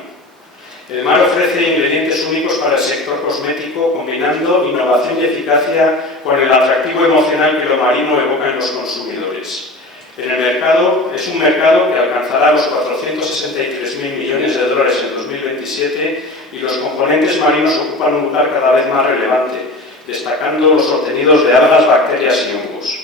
El mar ofrece ingredientes únicos para el sector cosmético, combinando innovación y eficacia con el atractivo emocional que lo marino evoca en los consumidores. Es un mercado que alcanzará los 463.000 millones de dólares en 2027 y los componentes marinos ocupan un lugar cada vez más relevante, destacando los obtenidos de algas, bacterias y hongos.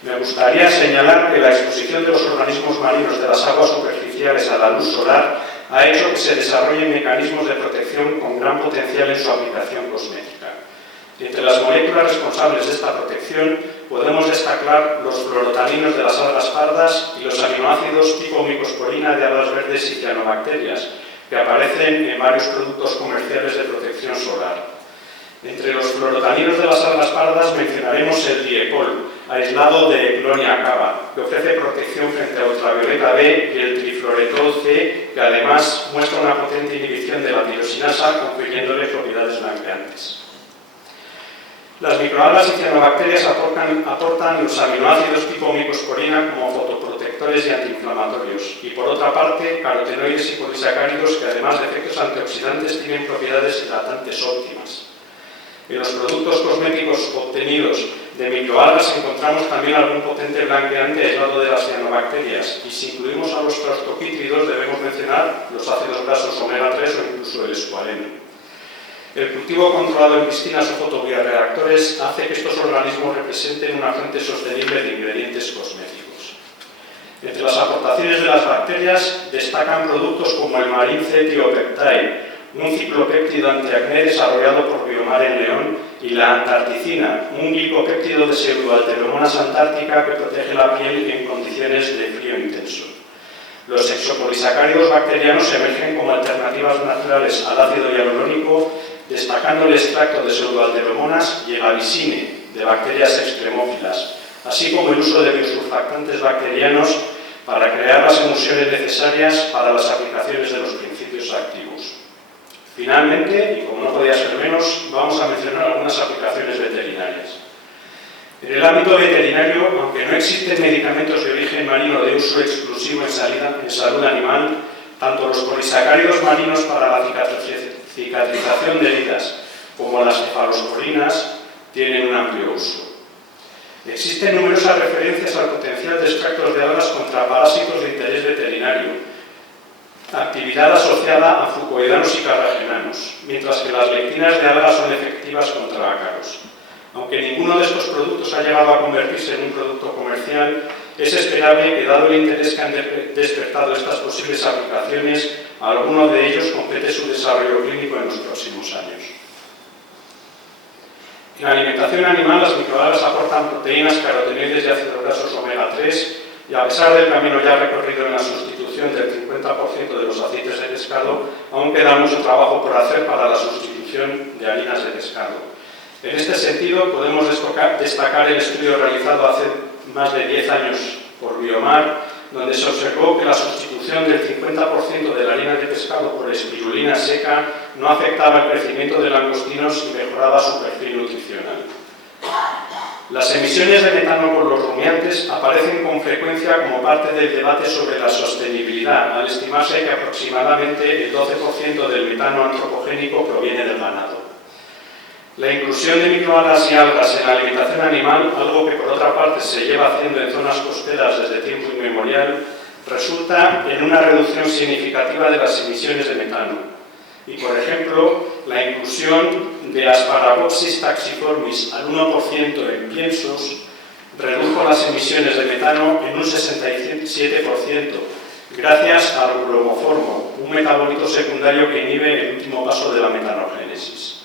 Me gustaría señalar que la exposición de los organismos marinos de las aguas superficiales a la luz solar ha hecho que se desarrollen mecanismos de protección con gran potencial en su aplicación cosmética. Entre las moléculas responsables de esta protección podemos destacar los fluorotaninos de las algas pardas y los aminoácidos tipo micosporina de algas verdes y cianobacterias, que aparecen en varios productos comerciales de protección solar. Entre los fluorotaninos de las algas pardas mencionaremos el diecol, aislado de Clonia cava, que ofrece protección frente a ultravioleta B, y el trifluoretol C, que además muestra una potente inhibición de la tirosinasa, confiriéndole propiedades blanqueantes. Las microalgas y cianobacterias aportan los aminoácidos tipo micosporina como fotoprotectores y antiinflamatorios, y por otra parte, carotenoides y polisacáridos que además de efectos antioxidantes tienen propiedades hidratantes óptimas. En los productos cosméticos obtenidos de microalgas encontramos también algún potente blanqueante aislado de las cianobacterias, y si incluimos a los prostoquítridos debemos mencionar los ácidos grasos omega 3 o incluso el escualeno. El cultivo controlado en piscinas o fotobioreactores hace que estos organismos representen una fuente sostenible de ingredientes cosméticos. Entre las aportaciones de las bacterias destacan productos como el Marine Cetiopeptide, un ciclopéptido antiacné desarrollado por Biomar en León, y la antarticina, un glicopéptido de pseudoalteromonas antártica que protege la piel en condiciones de frío intenso. Los hexopolisacáridos bacterianos emergen como alternativas naturales al ácido hialurónico, destacando el extracto de pseudoalteromonas y el alisine de bacterias extremófilas, así como el uso de biosurfactantes bacterianos para crear las emulsiones necesarias para las aplicaciones de los principios activos. Finalmente, y como no podía ser menos, vamos a mencionar algunas aplicaciones veterinarias. En el ámbito veterinario, aunque no existen medicamentos de origen marino de uso exclusivo en salud animal, tanto los polisacáridos marinos para la cicatrización de heridas como las cefalosporinas tienen un amplio uso. Existen numerosas referencias al potencial de extractos de algas contra parásitos de interés veterinario, actividad asociada a fucoidanos y carragenanos, mientras que las lectinas de algas son efectivas contra ácaros. Aunque ninguno de estos productos ha llegado a convertirse en un producto comercial, es esperable que, dado el interés que han despertado estas posibles aplicaciones, alguno de ellos complete su desarrollo clínico en los próximos años. En la alimentación animal, las microalgas aportan proteínas, carotenoides y ácidos grasos omega 3, y a pesar del camino ya recorrido en la sustitución del 50% de los aceites de pescado, aún queda mucho trabajo por hacer para la sustitución de harinas de pescado. En este sentido, podemos destacar el estudio realizado hace más de 10 años por Biomar, donde se observó que la sustitución del 50% de la harina de pescado por espirulina seca no afectaba el crecimiento de langostinos y mejoraba su perfil nutricional. Las emisiones de metano por los rumiantes aparecen con frecuencia como parte del debate sobre la sostenibilidad, al estimarse que aproximadamente el 12% del metano antropogénico proviene del ganado. La inclusión de microalgas y algas en la alimentación animal, algo que por otra parte se lleva haciendo en zonas costeras desde tiempo inmemorial, resulta en una reducción significativa de las emisiones de metano. Y, por ejemplo, la inclusión de Asparagopsis taxiformis al 1% en piensos redujo las emisiones de metano en un 67%, gracias al bromoformo, un metabolito secundario que inhibe el último paso de la metanogénesis.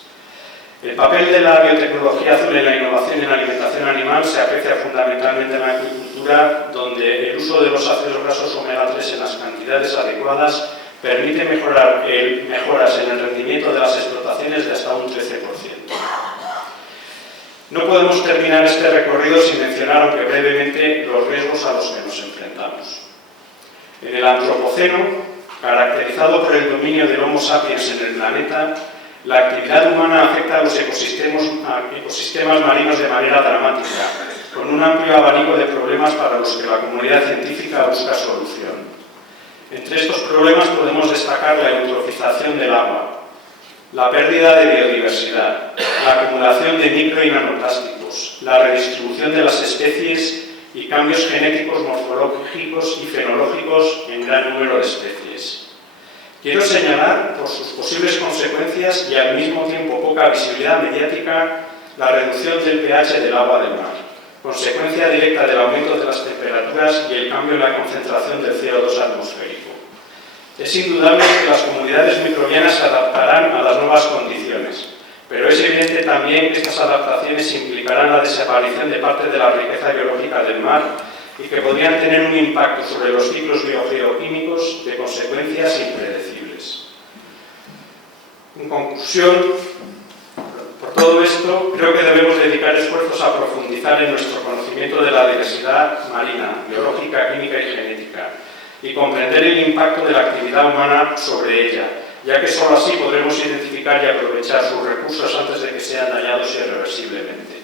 El papel de la biotecnología azul en la innovación en la alimentación animal se aprecia fundamentalmente en la agricultura, donde el uso de los ácidos grasos omega 3 en las cantidades adecuadas permite mejoras en el rendimiento de las explotaciones de hasta un 13%. No podemos terminar este recorrido sin mencionar, aunque brevemente, los riesgos a los que nos enfrentamos. En el Antropoceno, caracterizado por el dominio del Homo sapiens en el planeta, la actividad humana afecta a los ecosistemas marinos de manera dramática, con un amplio abanico de problemas para los que la comunidad científica busca solución. Entre estos problemas podemos destacar la eutrofización del agua, la pérdida de biodiversidad, la acumulación de micro y nanoplásticos, la redistribución de las especies y cambios genéticos, morfológicos y fenológicos en gran número de especies. Quiero señalar, por sus posibles consecuencias y al mismo tiempo poca visibilidad mediática, la reducción del pH del agua del mar, consecuencia directa del aumento de las temperaturas y el cambio en la concentración del CO2 atmosférico. Es indudable que las comunidades microbianas se adaptarán a las nuevas condiciones, pero es evidente también que estas adaptaciones implicarán la desaparición de parte de la riqueza biológica del mar y que podrían tener un impacto sobre los ciclos biogeoquímicos de consecuencias impredecibles. En conclusión, por todo esto, creo que debemos dedicar esfuerzos a profundizar en nuestro conocimiento de la diversidad marina, biológica, química y genética, y comprender el impacto de la actividad humana sobre ella, ya que sólo así podremos identificar y aprovechar sus recursos antes de que sean dañados irreversiblemente.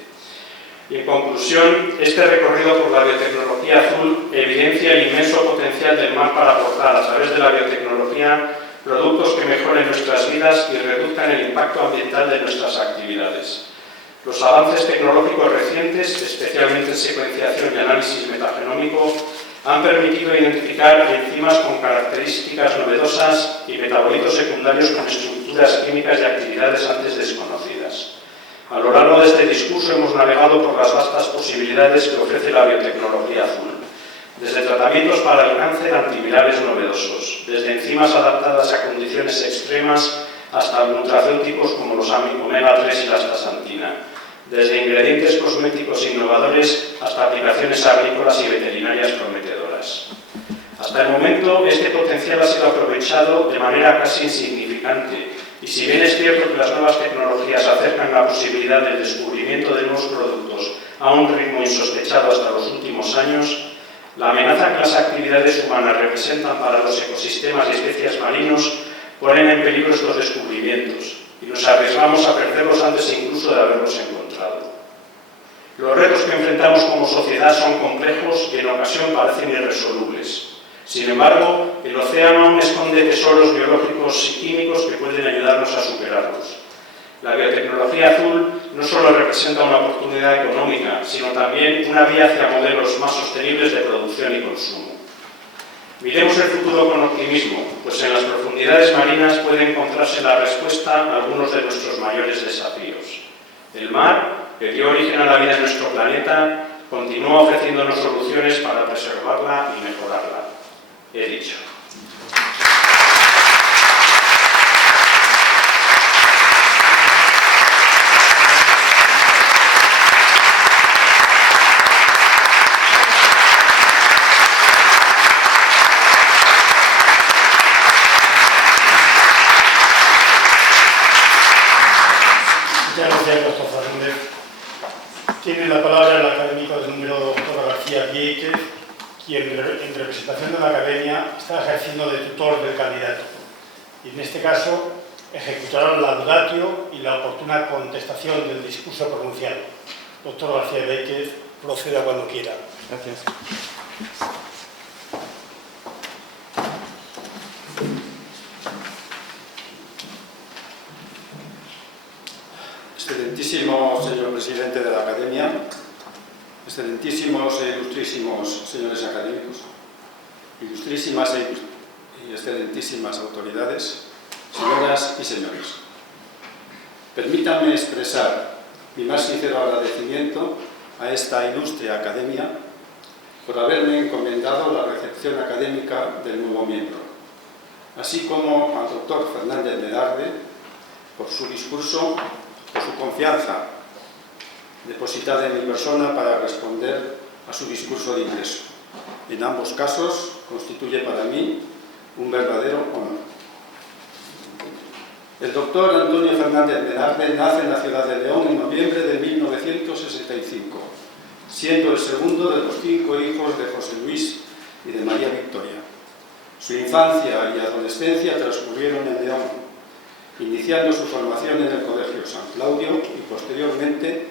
Y en conclusión, este recorrido por la biotecnología azul evidencia el inmenso potencial del mar para aportar a través de la biotecnología productos que mejoren nuestras vidas y reduzcan el impacto ambiental de nuestras actividades. Los avances tecnológicos recientes, especialmente en secuenciación y análisis metagenómico, han permitido identificar enzimas con características novedosas y metabolitos secundarios con estructuras químicas y actividades antes desconocidas. A lo largo de este discurso hemos navegado por las vastas posibilidades que ofrece la biotecnología azul, desde tratamientos para el cáncer a antivirales novedosos, desde enzimas adaptadas a condiciones extremas hasta nutracéuticos como los omega-3 y la astaxantina, desde ingredientes cosméticos innovadores hasta aplicaciones agrícolas y veterinarias prometedoras. Hasta el momento, este potencial ha sido aprovechado de manera casi insignificante, y si bien es cierto que las nuevas tecnologías acercan la posibilidad del descubrimiento de nuevos productos a un ritmo insospechado hasta los últimos años, la amenaza que las actividades humanas representan para los ecosistemas y especies marinos ponen en peligro estos descubrimientos y nos arriesgamos a perderlos antes incluso de haberlos encontrado. Los retos que enfrentamos como sociedad son complejos y en ocasión parecen irresolubles. Sin embargo, el océano aún esconde tesoros biológicos y químicos que pueden ayudarnos a superarlos. La biotecnología azul no solo representa una oportunidad económica, sino también una vía hacia modelos más sostenibles de producción y consumo. Miremos el futuro con optimismo, pues en las profundidades marinas puede encontrarse la respuesta a algunos de nuestros mayores desafíos. El mar, que dio origen a la vida en nuestro planeta, continúa ofreciéndonos soluciones para preservarla y mejorarla. He dicho. Muchas gracias, doctor Fernández. Tiene la palabra el académico del número doctor García Viéquez, quien en representación de la academia está ejerciendo de tutor del candidato y en este caso ejecutará la laudatio y la oportuna contestación del discurso pronunciado. Doctor García Viéquez, proceda cuando quiera. Gracias. Excelentísimo señor presidente de la Academia, excelentísimos e ilustrísimos señores académicos, ilustrísimas y excelentísimas autoridades, señoras y señores. Permítanme expresar mi más sincero agradecimiento a esta ilustre Academia por haberme encomendado la recepción académica del nuevo miembro, así como al doctor Fernández Medarde por su discurso, por su confianza depositada en mi persona para responder a su discurso de ingreso. En ambos casos constituye para mí un verdadero honor. El doctor Antonio Fernández Medarde nace en la ciudad de León en noviembre de 1965, siendo el segundo de los 5 hijos de José Luis y de María Victoria. Su infancia y adolescencia transcurrieron en León, iniciando su formación en el Colegio San Claudio y posteriormente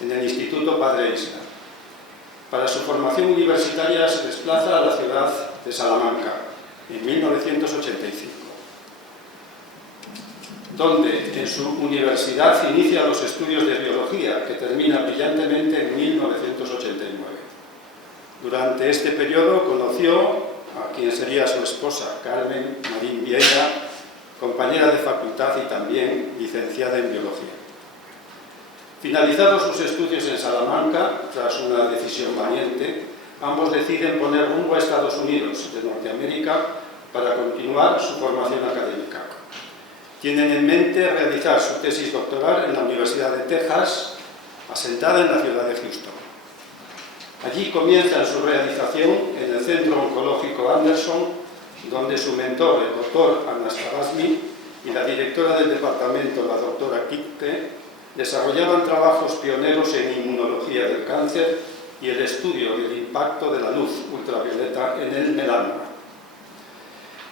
en el Instituto Padre Isla. Para su formación universitaria se desplaza a la ciudad de Salamanca en 1985, donde en su universidad inicia los estudios de biología, que termina brillantemente en 1989. Durante este periodo conoció a quien sería su esposa, Carmen Marín Vieira, compañera de facultad y también licenciada en biología. Finalizados sus estudios en Salamanca, tras una decisión valiente, ambos deciden poner rumbo a Estados Unidos de Norteamérica para continuar su formación académica. Tienen en mente realizar su tesis doctoral en la Universidad de Texas, asentada en la ciudad de Houston. Allí comienzan su realización en el Centro Oncológico Anderson, donde su mentor, el doctor Anastasmi, y la directora del departamento, la doctora Kipke, desarrollaban trabajos pioneros en inmunología del cáncer y el estudio del impacto de la luz ultravioleta en el melanoma.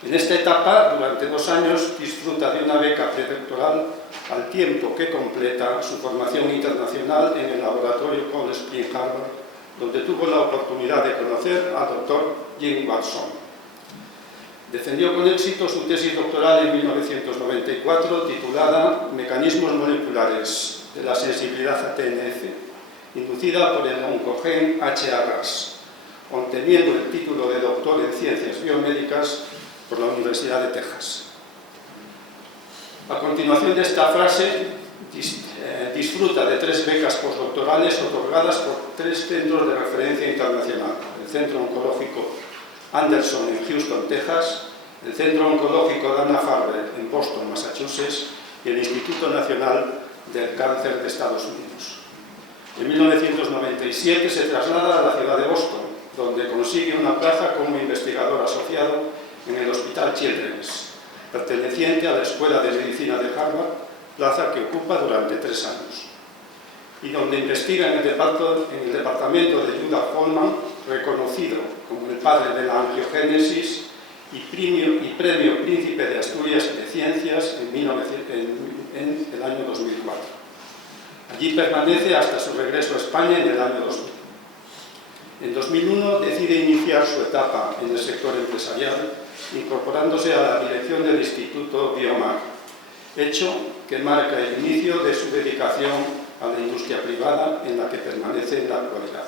En esta etapa, durante 2 años, disfruta de una beca predoctoral al tiempo que completa su formación internacional en el laboratorio Cold Spring Harbor, donde tuvo la oportunidad de conocer al doctor Jim Watson. Defendió con éxito su tesis doctoral en 1994 titulada Mecanismos moleculares de la sensibilidad a TNF, inducida por el oncogen HA-RAS, obteniendo el título de doctor en Ciencias Biomédicas por la Universidad de Texas. A continuación de esta frase, disfruta de 3 becas postdoctorales otorgadas por 3 centros de referencia internacional: el Centro Oncológico Anderson en Houston, Texas, el Centro Oncológico Dana-Farber en Boston, Massachusetts, y el Instituto Nacional del Cáncer de Estados Unidos. En 1997 se traslada a la ciudad de Boston, donde consigue una plaza como investigador asociado en el Hospital Children's, perteneciente a la Escuela de Medicina de Harvard, plaza que ocupa durante 3 años, y donde investiga en el departamento de Judah Folman, reconocido como el padre de la angiogénesis y premio Príncipe de Asturias de Ciencias en el año 2004. Allí permanece hasta su regreso a España en el año 2000. En 2001 decide iniciar su etapa en el sector empresarial, incorporándose a la dirección del Instituto Biomar, hecho que marca el inicio de su dedicación a la industria privada, en la que permanece en la actualidad.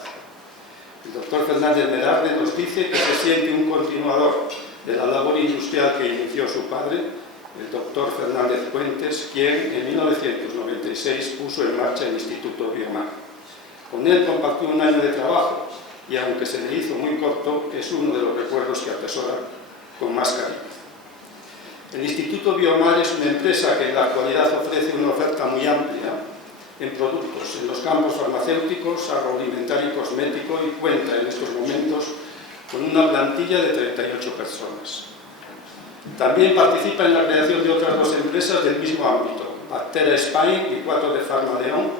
El doctor Fernández Merarde nos dice que se siente un continuador de la labor industrial que inició su padre, el doctor Fernández Puentes, quien en 1996 puso en marcha el Instituto Biomar. Con él compartió un año de trabajo y, aunque se le hizo muy corto, es uno de los recuerdos que atesora con más cariño. El Instituto Biomar es una empresa que en la actualidad ofrece una oferta muy amplia en productos en los campos farmacéuticos, agroalimentario y cosmético, y cuenta en estos momentos con una plantilla de 38 personas. También participa en la creación de otras 2 empresas del mismo ámbito, Bactera Spain y 4 de Pharma León,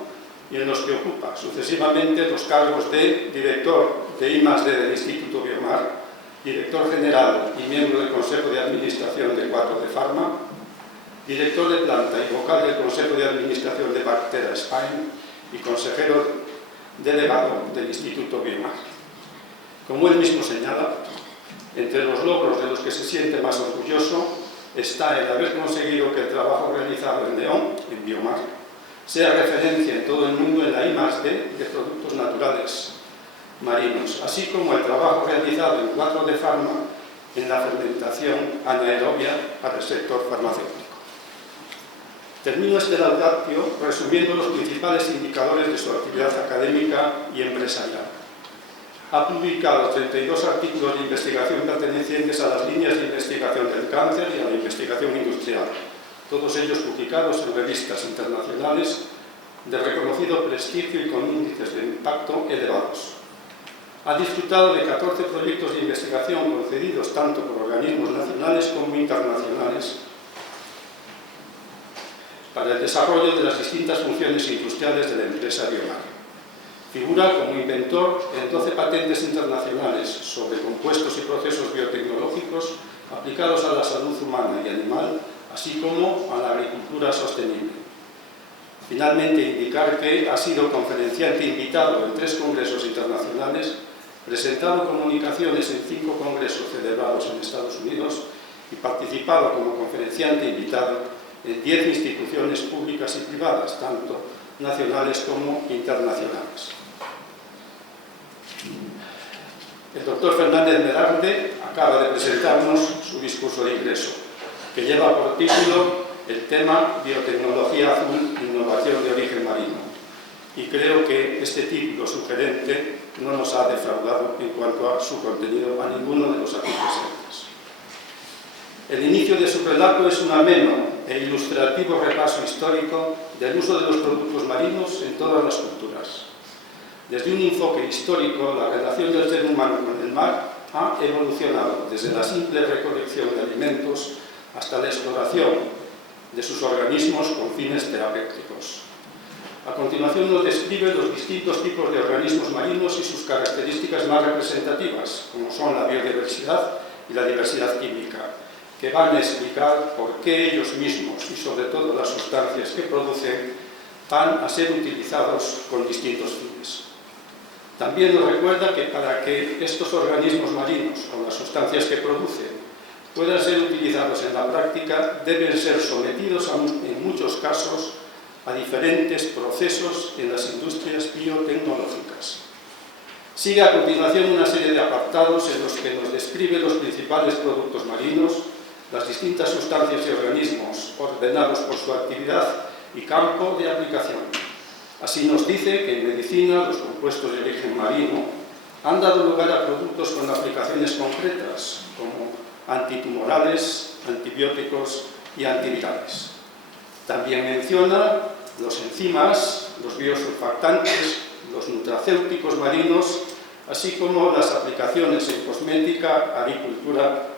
y en los que ocupa sucesivamente los cargos de director de I+D del Instituto Biomar, director general y miembro del Consejo de Administración de 4 de Pharma, director de planta y vocal del Consejo de Administración de Bactera Spain y consejero delegado del Instituto Biomar. Como él mismo señala, entre los logros de los que se siente más orgulloso está el haber conseguido que el trabajo realizado en León, en Biomar, sea referencia en todo el mundo en la I+D de productos naturales marinos, así como el trabajo realizado en 4 de Pharma en la fermentación anaerobia para el sector farmacéutico. Termino este laudatio resumiendo los principales indicadores de su actividad académica y empresarial. Ha publicado 32 artículos de investigación pertenecientes a las líneas de investigación del cáncer y a la investigación industrial, todos ellos publicados en revistas internacionales de reconocido prestigio y con índices de impacto elevados. Ha disfrutado de 14 proyectos de investigación concedidos tanto por organismos nacionales como internacionales para el desarrollo de las distintas funciones industriales de la empresa Biomar. Figura como inventor en 12 patentes internacionales sobre compuestos y procesos biotecnológicos aplicados a la salud humana y animal, así como a la agricultura sostenible. Finalmente, indicar que ha sido conferenciante invitado en 3 congresos internacionales, presentado comunicaciones en 5 congresos celebrados en Estados Unidos y participado como conferenciante invitado en 10 instituciones públicas y privadas, tanto nacionales como internacionales. El doctor Fernández Merarde acaba de presentarnos su discurso de ingreso, que lleva por título el tema Biotecnología Azul, Innovación de Origen Marino. Y creo que este título sugerente no nos ha defraudado en cuanto a su contenido a ninguno de los aquí presentes. El inicio de su relato es un ameno e ilustrativo repaso histórico del uso de los productos marinos en todas las culturas. Desde un enfoque histórico, la relación del ser humano con el mar ha evolucionado desde la simple recolección de alimentos hasta la exploración de sus organismos con fines terapéuticos. A continuación nos describe los distintos tipos de organismos marinos y sus características más representativas, como son la biodiversidad y la diversidad química, que van a explicar por qué ellos mismos y sobre todo las sustancias que producen van a ser utilizados con distintos fines. También nos recuerda que para que estos organismos marinos o las sustancias que producen puedan ser utilizados en la práctica, deben ser sometidos en muchos casos a diferentes procesos en las industrias biotecnológicas. Sigue a continuación una serie de apartados en los que nos describe los principales productos marinos, las distintas sustancias y organismos ordenados por su actividad y campo de aplicación. Así nos dice que en medicina los compuestos de origen marino han dado lugar a productos con aplicaciones concretas, como antitumorales, antibióticos y antivirales. También menciona los enzimas, los biosurfactantes, los nutracéuticos marinos, así como las aplicaciones en cosmética, agricultura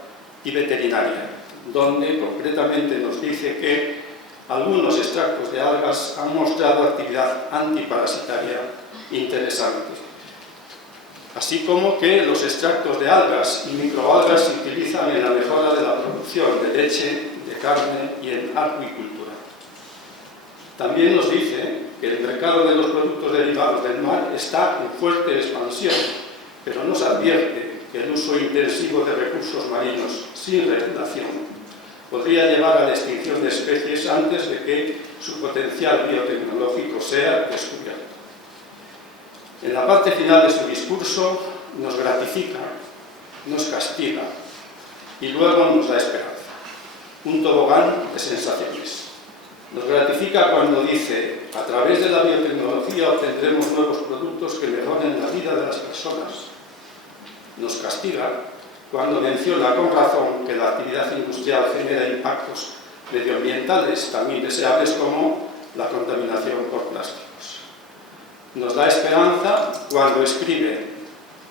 y veterinaria, donde concretamente nos dice que algunos extractos de algas han mostrado actividad antiparasitaria interesante, así como que los extractos de algas y microalgas se utilizan en la mejora de la producción de leche, de carne y en acuicultura. También nos dice que el mercado de los productos derivados del mar está en fuerte expansión, pero nos advierte que el uso intensivo de recursos marinos sin regulación podría llevar a la extinción de especies antes de que su potencial biotecnológico sea descubierto. En la parte final de su discurso nos gratifica, nos castiga y luego nos da esperanza. Un tobogán de sensaciones. Nos gratifica cuando dice: a través de la biotecnología obtendremos nuevos productos que mejoren la vida de las personas. Nos castiga cuando menciona con razón que la actividad industrial genera impactos medioambientales tan indeseables como la contaminación por plásticos. Nos da esperanza cuando escribe: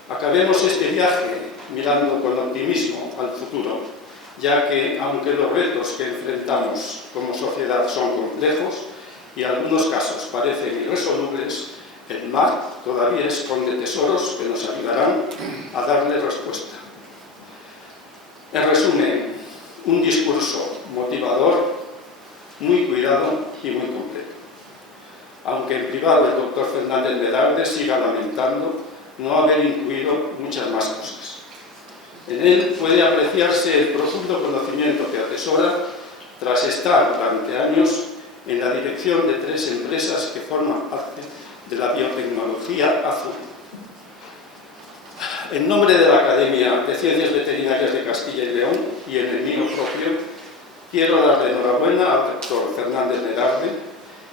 acabemos este viaje mirando con optimismo al futuro, ya que, aunque los retos que enfrentamos como sociedad son complejos y en algunos casos parecen irresolubles, el mar todavía esconde tesoros que nos ayudarán a darle respuesta. En resumen, un discurso motivador, muy cuidado y muy completo. Aunque en privado el doctor Fernández Medarde siga lamentando no haber incluido muchas más cosas. En él puede apreciarse el profundo conocimiento que atesora tras estar durante años en la dirección de 3 empresas que forman parte de la biotecnología azul. En nombre de la Academia de Ciencias Veterinarias de Castilla y León y en el mío propio, quiero darle enhorabuena al doctor Fernández Medarde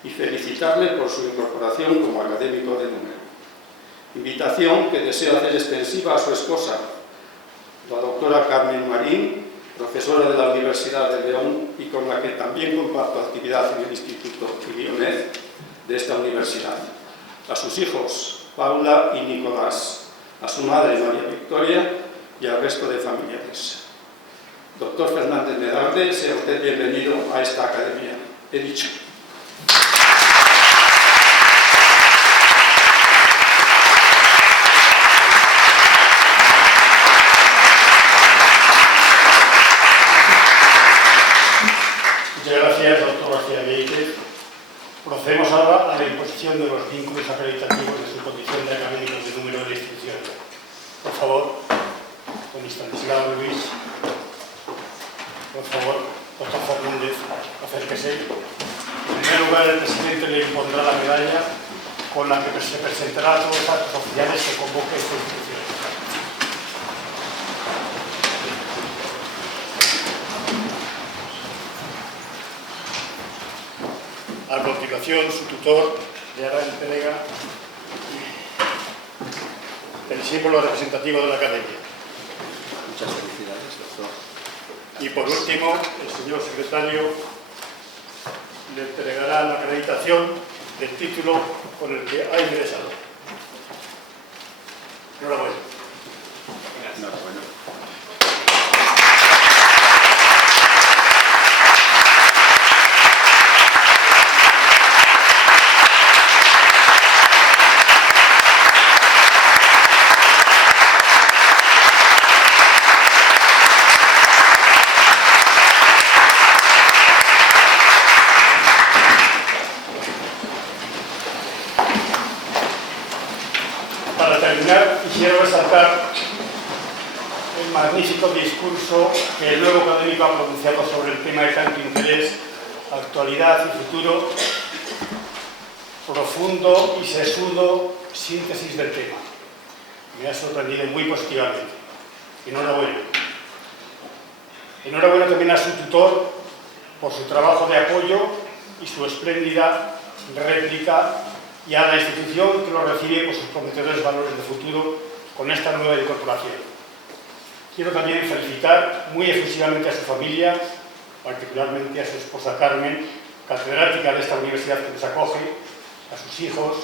y felicitarle por su incorporación como académico de número. Invitación que deseo hacer extensiva a su esposa, la doctora Carmen Marín, profesora de la Universidad de León y con la que también comparto actividad en el Instituto IBIOMED de esta universidad. A sus hijos, Paula y Nicolás, a su madre, María Victoria, y al resto de familiares. Doctor Fernández Medarde, sea usted bienvenido a esta academia. He dicho. Muchas gracias, doctor García Vieites. Procedemos ahora a la imposición de los vínculos acreditativos de su condición de académicos de número de la institución. Por favor, don Estanislao Luis. Por favor, doctor Fernández, acérquese. En primer lugar, el presidente le impondrá la medalla con la que se presentará a todos los actos oficiales que convoque esta institución. A continuación, su tutor le hará entrega del símbolo representativo de la Academia. Muchas felicidades, doctor. Y por último, el señor secretario le entregará la acreditación del título con el que ha ingresado. Enhorabuena. Enhorabuena. Para terminar, quisiera resaltar el magnífico discurso que el nuevo académico ha pronunciado sobre el tema de tanto interés actualidad y futuro, profundo y sesudo síntesis del tema. Me ha sorprendido muy positivamente. Enhorabuena. Enhorabuena también a su tutor por su trabajo de apoyo y su espléndida réplica, y a la institución que lo recibe por sus prometedores valores de futuro con esta nueva incorporación. Quiero también felicitar muy efusivamente a su familia, particularmente a su esposa Carmen, catedrática de esta universidad que nos acoge, a sus hijos,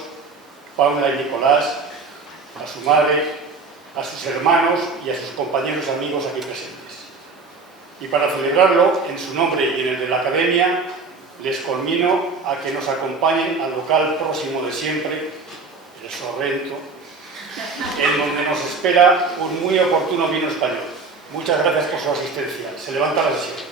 Paula y Nicolás, a su madre, a sus hermanos y a sus compañeros amigos aquí presentes. Y para celebrarlo, en su nombre y en el de la Academia, les conmino a que nos acompañen al local próximo de siempre, el Sorrento, en donde nos espera un muy oportuno vino español. Muchas gracias por su asistencia. Se levanta la sesión.